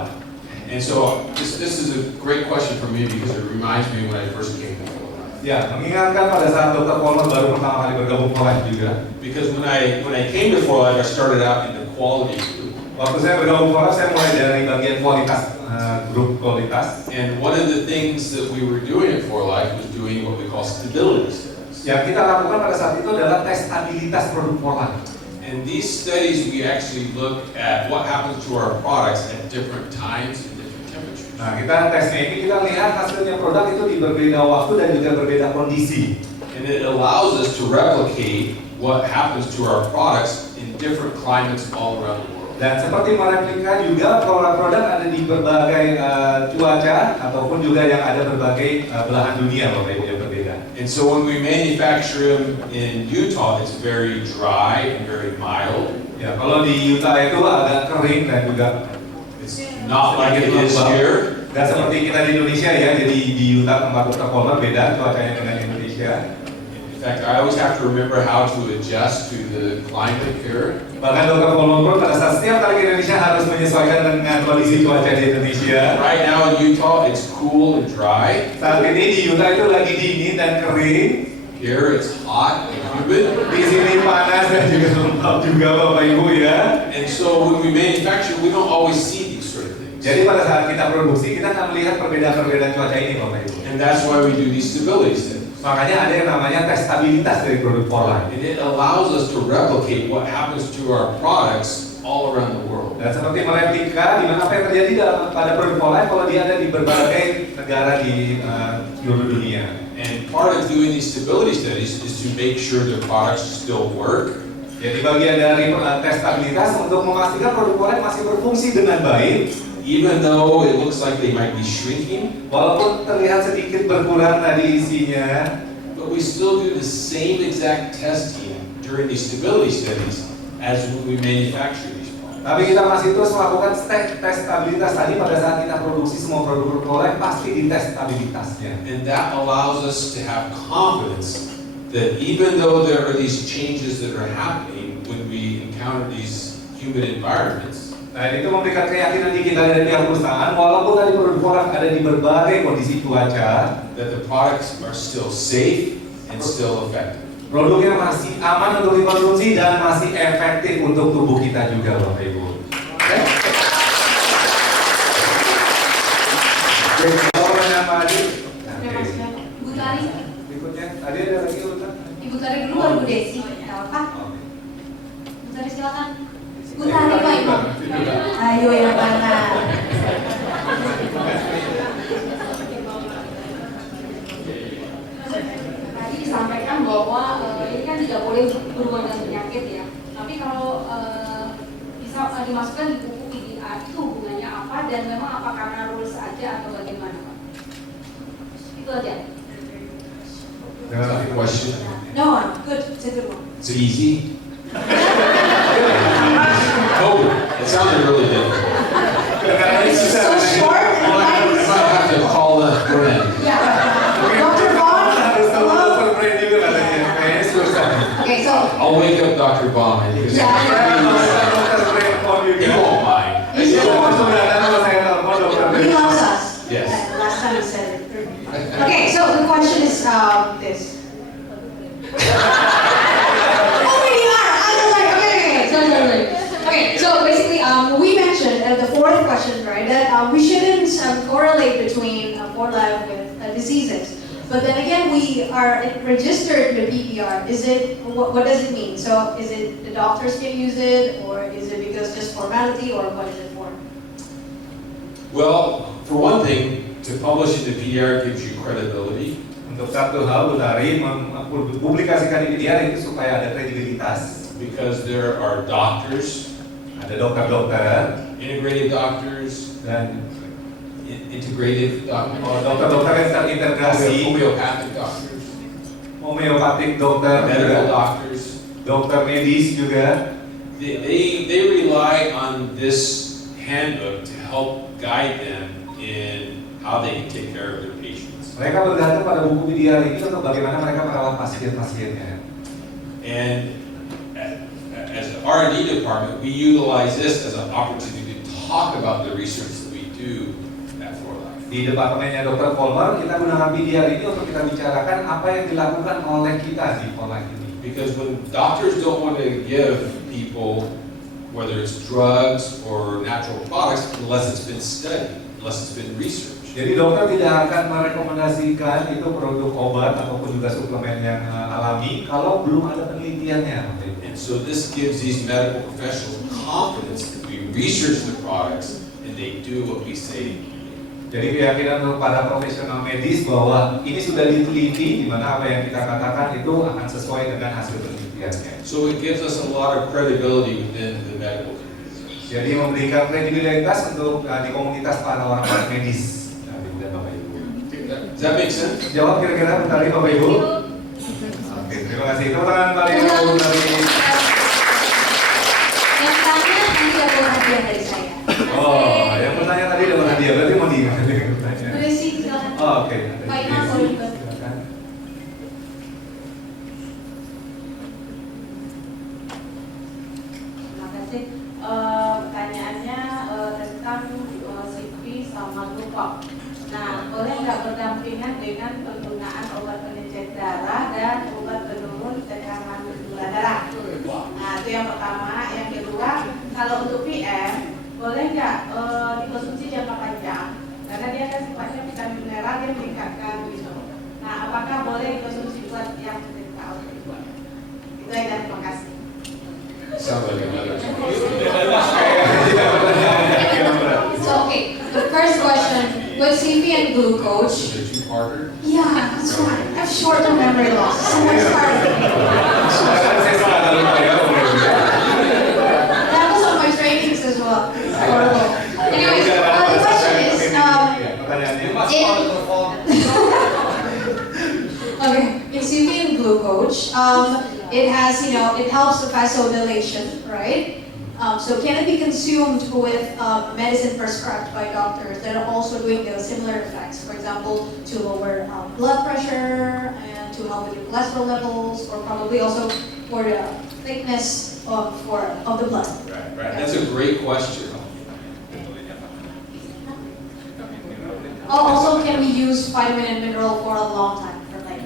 And so this is a great question for me because it reminds me when I first came to Vollmer. Ya, mengingatkan pada saat Dr. Vollmer baru pertama kali bergabung Vollmer juga. Because when I came to Vollmer, I started out in the quality group. Waktu saya bergabung Vollmer, saya mulai dari bagian kualitas, grup kualitas. And one of the things that we were doing at Vollmer was doing what we call stability studies. Yang kita lakukan pada saat itu adalah tes stabilitas produk Vollmer. And these studies, we actually look at what happens to our products at different times and different temperatures. Nah, kita tesnya ini kita lihat hasilnya produk itu di berbeda waktu dan juga berbeda kondisi. And it allows us to replicate what happens to our products in different climates all around the world. Dan seperti mereplika juga produk-produk ada di berbagai cuaca ataupun juga yang ada berbagai belahan dunia Bapak Ibu yang berbeda. And so when we manufacture them in Utah, it's very dry and very mild. Ya, kalau di Utah itu agak kering dan juga It's not like it is here. Gak seperti kita di Indonesia ya, jadi di Utah tempat Dr. Vollmer beda cuacanya dengan Indonesia. In fact, I always have to remember how to adjust to the climate here. Bahkan Dr. Vollmer pun pada saat setiap kali ke Indonesia harus menyesuaikan dengan kondisi cuaca di Indonesia. Right now in Utah, it's cool and dry. Saat ini di Utah itu lagi dingin dan kering. Here it's hot and humid. Di sini panas dan juga lembab juga Bapak Ibu ya. And so when we manufacture, we don't always see these sort of things. Jadi pada saat kita produksi kita akan melihat perbedaan-perbedaan cuaca ini Bapak Ibu. And that's why we do these stability studies. Makanya ada yang namanya tes stabilitas dari produk Vollmer. And it allows us to replicate what happens to our products all around the world. Dan seperti mereplika di mana apa yang terjadi pada produk Vollmer kalau dia ada di berbagai negara di seluruh dunia. And part of doing these stability studies is to make sure the products still work. Jadi bagian dari tes stabilitas untuk memastikan produk Vollmer masih berfungsi dengan baik. Even though it looks like they might be shrinking, Walaupun terlihat sedikit berkurang tadi isinya, but we still do the same exact testing during these stability studies as when we manufacture these products. Tapi kita masih terus melakukan tes stabilitas tadi pada saat kita produksi semua produk oleh pasti dites stabilitasnya. And that allows us to have confidence that even though there are these changes that are happening when we encounter these human environments, Nah, itu memberikan keyakinan di kita dari pihak perusahaan, walaupun tadi produk ada di berbagai kondisi cuaca, that the products are still safe and still effective. produknya masih aman untuk dikonsumsi dan masih efektif untuk tubuh kita juga, Bapak Ibu. Oke? Pertanyaan Pak Adi. Ibu Tari. Berikutnya, tadi ada lagi urutan. Ibu Tari dulu baru Bu Desi. Gak apa-apa. Oke. Bu Tari silakan. Bu Tari Pak Ibu. Ayo yang mana? Tadi disampaikan bahwa ini kan tidak boleh berhubungan dengan penyakit ya. Tapi kalau bisa dimasukkan di buku PDR itu hubungannya apa dan memang apa karena rules saja atau bagaimana Pak? Itu aja. That's not a question. No one. Good. It's a good one. Is it easy? Oh, it sounded really difficult. It's so short and I might have to call a friend. Yeah. Dr. Vaughn. Hello. Okay, so I'll wake up Dr. Baum because he won't mind. he loves us. Yes. Last time he said it. Okay, so the question is this. Oh, wait, you are. I was like, okay. Okay, so basically, we mentioned the fourth question, right, that we shouldn't correlate between poor life with diseases. But then again, we are registered with PPR. Is it, what does it mean? So is it the doctors can use it, or is it because just formality, or what is it for? Well, for one thing, to publish in the PR gives you credibility. Untuk satu hal, Bu Tari mempublikasikan di PDR itu supaya ada kredibilitas. Because there are doctors, Ada dokter-dokter integrated doctors, dan integrated doctors, dokter-dokter yang terintegrasi, homeopathic doctors, homeopatik dokter, medical juga, doctors. dokter medis juga. They rely on this handbook to help guide them in how they can take care of their patients. Mereka bergantung pada buku PDR ini untuk bagaimana mereka merawat pasien-pasiennya. And as an R&D department, we utilize this as an opportunity to talk about the research that we do at Forlife. Di departemennya Dr. Vollmer, kita gunakan PDR ini untuk kita bicarakan apa yang dilakukan oleh kita di Forlife ini. Because when doctors don't want to give people, whether it's drugs or natural products, unless it's been studied, unless it's been researched. Jadi dokter tidak akan merekomendasikan itu produk obat ataupun juga suplemen yang alami kalau belum ada penelitiannya. And so this gives these medical professionals confidence that we research the products and they do what we say. Jadi keyakinan untuk para profesional medis bahwa ini sudah diteliti, di mana apa yang kita katakan itu akan sesuai dengan hasil penelitiannya. So it gives us a lot of credibility within the medical community. Jadi memberikan kredibilitas untuk di komunitas para orang medis. Bapak Ibu. Does that make sense? Jawab kira-kira bentar lagi Bapak Ibu. Oke, terima kasih. Tepuk tangan kali ini dari. Yang tanya nanti dapat hadiah dari saya. Oh, yang bertanya tadi dapat hadiah. Berarti mau diingat dengan Bu bertanya. Desi, silakan. Oh, oke. Pak Imam, boleh juga. Silakan. Terima kasih. Pertanyaannya tentang CV sama Kupas. Nah, boleh nggak berdampingan dengan penggunaan obat penenjek darah dan obat penurun tekanan gula darah? Nah, itu yang pertama. Yang kedua, kalau untuk PM, boleh nggak dikonsumsi jangka panjang? Karena dia kan sifatnya vitamin mineral, dia meningkatkan gitu. Nah, apakah boleh dikonsumsi buat yang menderita autoimun? Itu aja, terima kasih. Sounds like another. So, okay, the first question, with CV and glucose, Is it a two-parter? yeah, that's right. I have short-term memory loss. So much harder. That was on my trainings as well. It's horrible. Anyways, the question is, Pertanyaannya. okay, in consuming glucose. It has, it helps the vasodilation, right? So can it be consumed with medicine prescribed by doctors that are also doing the similar effects? For example, to lower blood pressure and to help with your cholesterol levels, or probably also for the thickness of the blood. Right. That's a great question. Also, can we use vitamin and mineral for a long time, for like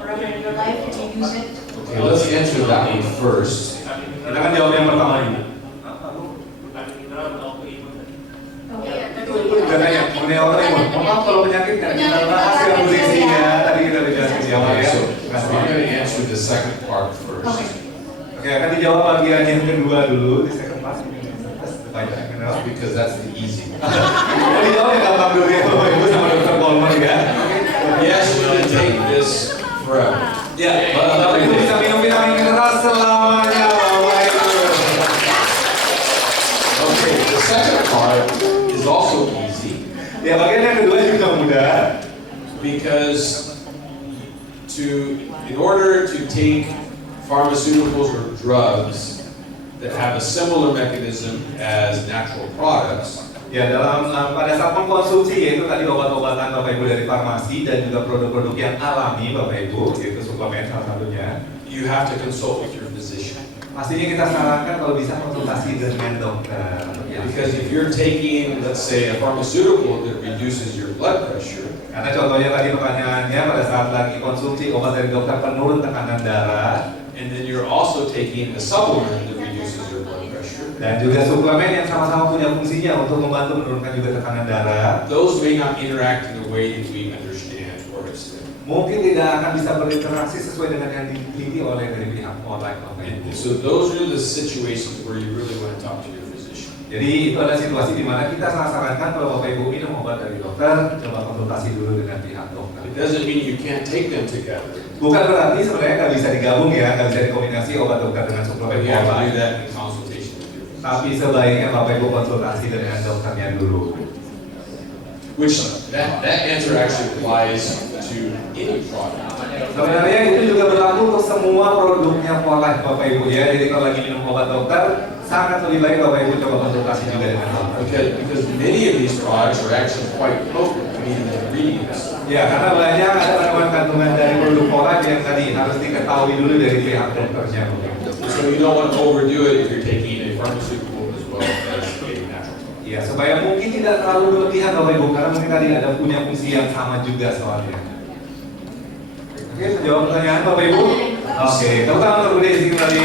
forever in your life? Can you use it? Okay, let's answer that one first. Kita kan jawab yang pertama ini. Itu juga kayak mengenai orang yang maaf kalau penyakit kan kita bahas yang nutrisinya tadi kita bicara di awal ya. So I'm going to answer the second part first. Oke, akan dijawab bagian yang kedua dulu di second part. Because that's the easy one. Jadi jawab yang gampang dulu ya Bapak Ibu sama Dr. Vollmer ya. Yes, you can take this forever. Ya, Bapak Ibu bisa minum vitamin mineral selamanya Bapak Ibu. Okay, the second part is also easy Ya, bagian yang kedua juga mudah. because in order to take pharmaceuticals or drugs that have a similar mechanism as natural products, Ya, pada saat mengkonsumsi yaitu tadi obat-obatan Bapak Ibu dari farmasi dan juga produk-produk yang alami Bapak Ibu, yaitu suplemen salah satunya. you have to consult with your physician. Pastinya kita sarankan kalau bisa konsultasi dengan dokter. Because if you're taking, let's say, a pharmaceutical that reduces your blood pressure, Karena contohnya tadi pertanyaannya pada saat lagi konsumsi obat dari dokter penurun tekanan darah and then you're also taking a supplement that reduces your blood pressure, dan juga suplemen yang sama-sama punya fungsinya untuk membantu menurunkan juga tekanan darah, those may not interact in the way that we understand or expect. mungkin tidak akan bisa berinteraksi sesuai dengan yang diteliti oleh dari pihak online Bapak Ibu. And so those are the situations where you really want to talk to your physician. Jadi itu ada situasi di mana kita sarankan kalau Bapak Ibu minum obat dari dokter, coba konsultasi dulu dengan pihak dokter. It doesn't mean you can't take them together, Bukan berarti sebenarnya nggak bisa digabung ya, nggak bisa dikombinasi obat dokter dengan suplemen but you have to do lain. that in consultation with your physician. Tapi sebaiknya Bapak Ibu konsultasi dengan dokternya dulu. Which that answer actually applies to any product. Sebenarnya itu juga berlaku untuk semua produknya Polite Bapak Ibu ya. Jadi kalau lagi minum obat dokter, sangat lebih baik Bapak Ibu coba konsultasi juga dengan dokter. Because many of these products are actually quite potent, meaning the ingredients. Ya, karena banyak ada kandungan dari produk Polite yang tadi harus diketahui dulu dari pihak dokternya. So you don't want to overdo it if you're taking a pharmaceutical as well as a natural product. Ya, supaya mungkin tidak terlalu berlebihan Bapak Ibu, karena mungkin tadi ada punya fungsi yang sama juga soalnya. Oke, menjawab pertanyaan Bapak Ibu? Oke, tepuk tangan untuk Bude sedikit tadi.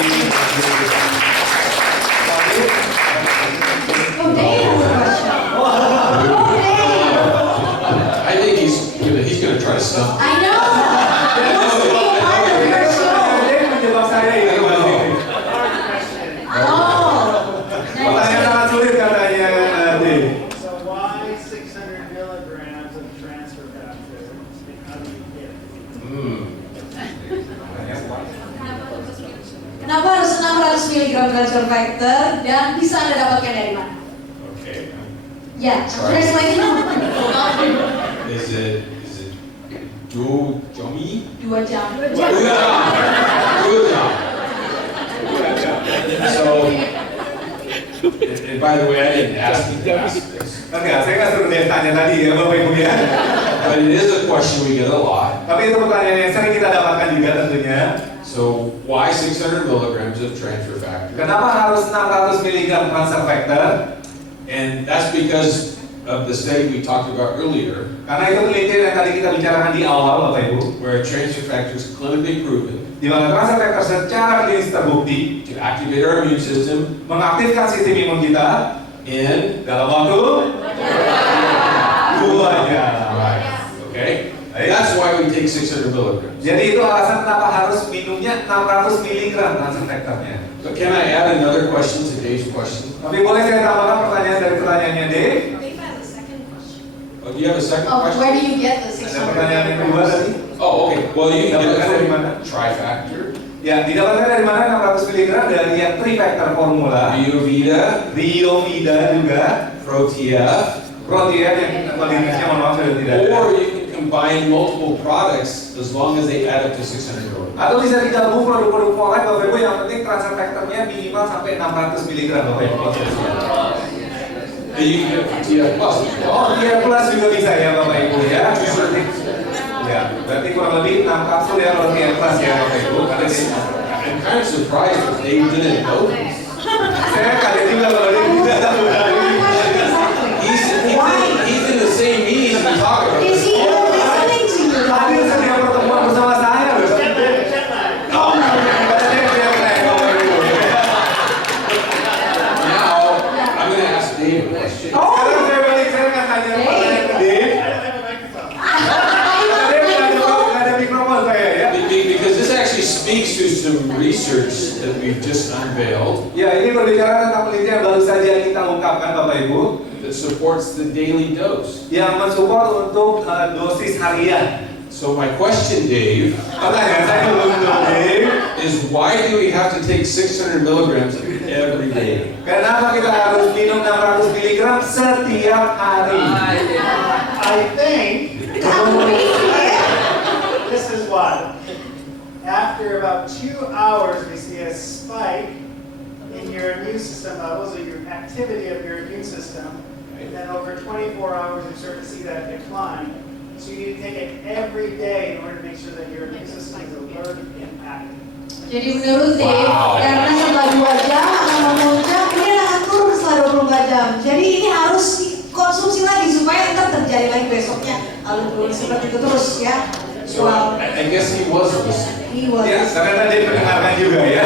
Oh, Dave has a question. Oh, Dave. I think he's gonna try to stump. I know. It wants to be a part of your show. Dia menjebak saya ini. Oh. Pertanyaan sangat sulit katanya, Dave. So why 600 milligrams of transfer factor? How do you get it? Kenapa harus 600 mg transfer factor dan bisa Anda dapatkan dari mana? Okay. Ya, translate Is it Jomi? 2 jam. Good job. So, and by the way, I didn't ask you to ask this, Enggak, saya nggak suruh dia tanya tadi ya Bapak Ibu ya. but it is a question we get a lot. Tapi itu pertanyaan yang sering kita dapatkan juga tentunya. So, why 600 milligrams of transfer factor? Kenapa harus 600 mg transfer factor? And that's because of the study we talked about earlier, Karena itu penelitian yang tadi kita bicarakan di awal Bapak Ibu, where transfer factor is clinically proven di mana transfer factor secara klinis terbukti to activate our immune system mengaktifkan sistem imun kita in dalam waktu 2 jam. right. Okay? That's why we take 600 milligrams. Jadi itu alasan kenapa harus minumnya 600 mg transfer factornya. But can I add another question to Dave's question? Tapi boleh saya tambahkan pertanyaan dari pertanyaannya Dave? Dave has a second question. Oh, do you have a second Oh, question? where do you get the Ada pertanyaan 600 yang kedua tadi? Oh, okay. Well, you can get Dapatkan dari it mana? from Trifactor, Ya, didapatkan dari mana 600 mg dari yang 3 factor formula, Biovita, Rio Vida juga, ProTF, protein yang kualitasnya mohon maaf sudah tidak ada. or you can combine multiple products as long as they add up to 600 milligrams. Atau bisa digabung produk-produk Vollmer Bapak Ibu, yang penting transfer factor-nya minimal sampai 600 mg Bapak Ibu konsumsinya. Dia plus. Oh, dia plus juga bisa ya Bapak Ibu ya. Yang penting, ya, berarti kurang lebih 6 kapsul ya kalau dia plus ya Bapak Ibu. Karena I'm kind of surprised that they didn't know this. saya kaget juga kalau dia tidak tahu. He's in the same meetings we talk about. Is he even listening to you? Hadir setiap pertemuan bersama saya loh. Now, I'm going to ask Dave a question. Sekarang saya balik, saya akan tanya pertanyaan ke Dave. Nggak ada mikrofon saya ya. Because this actually speaks to some research that we've just unveiled Ya, ini berbicara tentang penelitian yang baru saja kita ungkapkan Bapak Ibu, that supports the daily dose. yang mensupport untuk dosis harian. So my question, Dave, Pertanyaan saya untuk Dave, is why do we have to take 600 milligrams every day? kenapa kita harus minum 600 mg setiap hari? I think this is why. After about 2 hours, we see a spike in your immune system levels, or your activity of your immune system. And then over 24 hours, you start to see that decline. So you need to take it every day in order to make sure that your immune system is alert and active. Jadi menurut Dave, Wow. karena setelah 2 jam akan memuncak, kemudian akan turun setelah 24 jam. Jadi ini harus dikonsumsi lagi supaya ntar terjadi lagi besoknya. Lalu turun seperti itu terus ya. So I guess he was listening. He was. Ya, ternyata dia mendengarkan juga ya.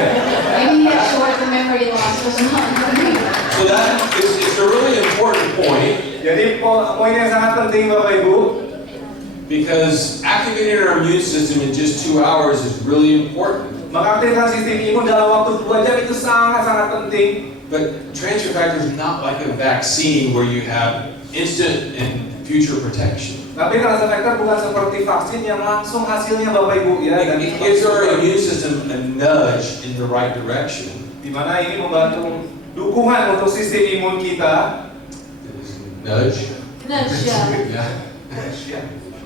Maybe he has short memory loss or something. So that is it's a really important point Jadi poin yang sangat penting Bapak Ibu, because activating our immune system in just 2 hours is really important. mengaktifkan sistem imun dalam waktu 2 jam itu sangat-sangat penting. But transfer factor is not like a vaccine where you have instant and future protection. Tapi transfer factor bukan seperti vaksin yang langsung hasilnya Bapak Ibu ya. Dan It gives our immune system a nudge in the right direction. di mana ini membantu dukungan untuk sistem imun kita. It is nudge. Nudge, ya. Yeah.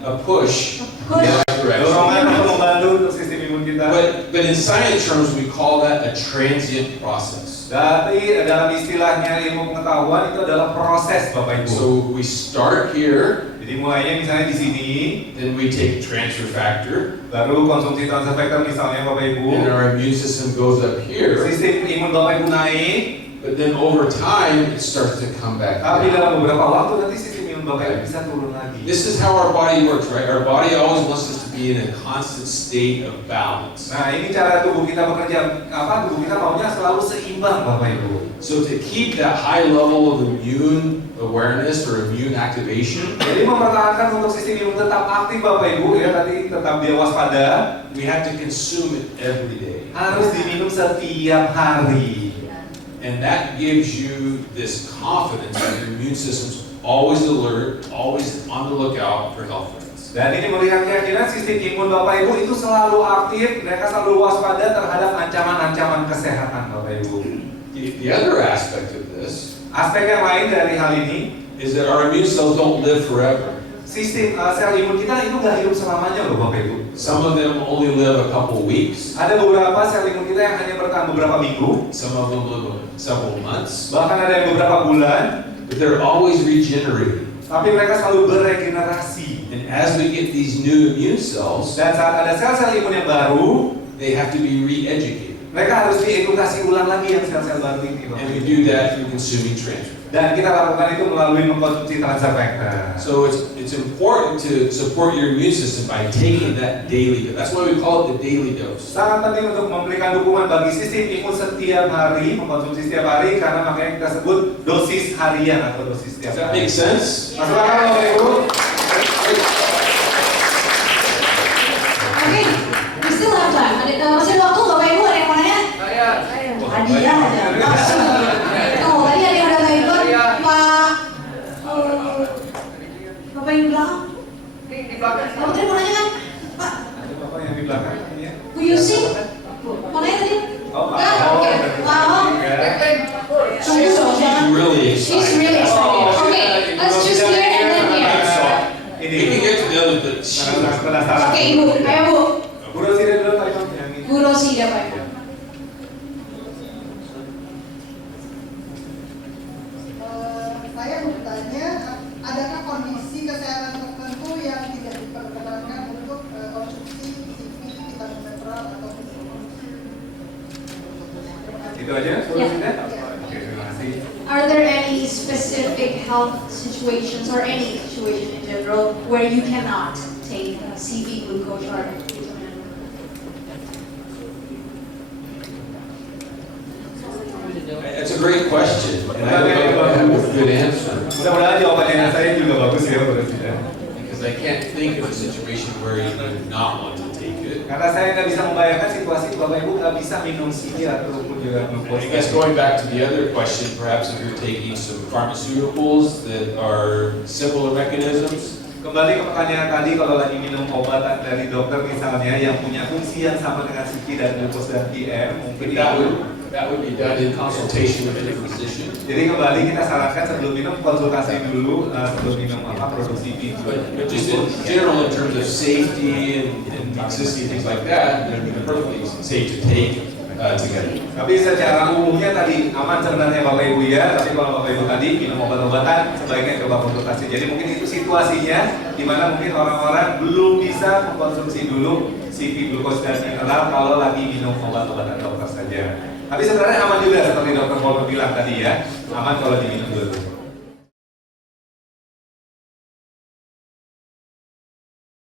A push in Push. the right direction. Dorongan untuk membantu untuk sistem imun kita. But in science terms, we call that a transient process. Tapi dalam istilahnya ilmu pengetahuan itu adalah proses Bapak Ibu. So we start here, Jadi mulainya misalnya di sini, then we take transfer factor, baru konsumsi transfer factor misalnya Bapak Ibu. and our immune system goes up here. Sistem imun Bapak Ibu naik, But then over time, it starts to come back tapi down. dalam beberapa waktu nanti sistem imun Bapak Ibu bisa turun lagi. This is how our body works, right? Our body always wants us to be in a constant state of balance. Nah ini cara tubuh kita bekerja, tubuh kita maunya selalu seimbang Bapak Ibu. So to keep that high level of immune awareness or immune activation, Jadi mempertahankan untuk sistem imun tetap aktif Bapak Ibu ya, tadi tetap dia waspada, we have to consume it every day. harus diminum setiap hari. And that gives you this confidence that your immune system's always alert, always on the lookout for health threats. Dan ini memberikan keyakinan sistem imun Bapak Ibu itu selalu aktif, mereka selalu waspada terhadap ancaman-ancaman kesehatan Bapak Ibu. The other aspect of this Aspek yang lain dari hal ini, is that our immune cells don't live forever. sistem sel imun kita itu nggak hidup selamanya loh Bapak Ibu. Some of them only live a couple weeks. Ada beberapa sel imun kita yang hanya bertahan beberapa minggu, Some of them live several months. bahkan ada yang beberapa bulan, But they're always regenerating. tapi mereka selalu beregenerasi. And as we get these new immune cells, Dan saat ada sel-sel imun yang baru, they have to be re-educated. mereka harus diedukasi ulang lagi yang sel-sel baru ini Bapak And we Ibu. do that through consuming transfer. Dan kita lakukan itu melalui mengkonsumsi transfer factor. So it's important to support your immune system by taking that daily dose. That's why we call it the daily dose. Sangat penting untuk memberikan dukungan bagi sistem imun setiap hari, mengkonsumsi setiap hari, karena makanya kita sebut dosis harian atau dosis setiap Does that hari. make sense? Masuk akal Bapak Ibu? Oke, we still have time. Masih ada waktu Bapak Ibu, ada yang mau nanya? Hadiah aja, langsung. Oh, tadi ada yang udah nggak ikut, Pak. Bapak yang di belakang. Bapak tadi mau nanya kan? Pak, Ada Bapak yang di belakang ini ya. Bu Yusi, mau nanya tadi? Oh, Pak Enggak? Ahok. Oke, Pak Ahok. Tunggu dong, jangan. Really She's excited. really excited. Okay, let's just hear and then I'm hear. sorry. Ini. We can get to know that Karena penasaran. Oke Ibu, ayo Bu. Bu Rosida dulu Pak Imam. Bu Rosida Pak Imam. Saya bertanya, adakah kondisi kesehatan tertentu yang tidak diperkenankan untuk konsumsi CV, vitamin mineral atau Itu aja, Bu Ya. Rosida? Oke, terima kasih. Are there any specific health situations or any situation in general where you cannot take CV, glucose, or vitamin? It's a great question, and I don't know if I have a good answer. Mudah-mudahan jawabannya saya juga bagus ya Bu Rosida. Because I can't think of a situation where you would not want to take it. Karena saya nggak bisa membayangkan situasi Bapak Ibu nggak bisa minum CV ataupun juga I guess glukosa. going back to the other question, perhaps if you're taking some pharmaceuticals that are similar mechanisms, Kembali ke pertanyaan tadi, kalau lagi minum obatan dari dokter misalnya yang punya fungsi yang sama dengan CV dan glukosa dan PM, mungkin that would be done in consultation with a physician. Jadi kembali kita sarankan sebelum minum konsultasi dulu sebelum minum produk CV. But just in general, in terms of safety and toxicity, things like that, it would be perfectly safe to take together. Tapi secara umumnya tadi aman sebenarnya Bapak Ibu ya. Tapi kalau Bapak Ibu tadi minum obat-obatan sebaiknya coba konsultasi. Jadi mungkin itu situasinya di mana mungkin orang-orang belum bisa mengkonsumsi dulu CV, glukosa dan mineral kalau lagi minum obat-obatan dokter saja. Tapi sebenarnya aman juga seperti Dokter Vollmer bilang tadi ya, aman kalau diminum dulu.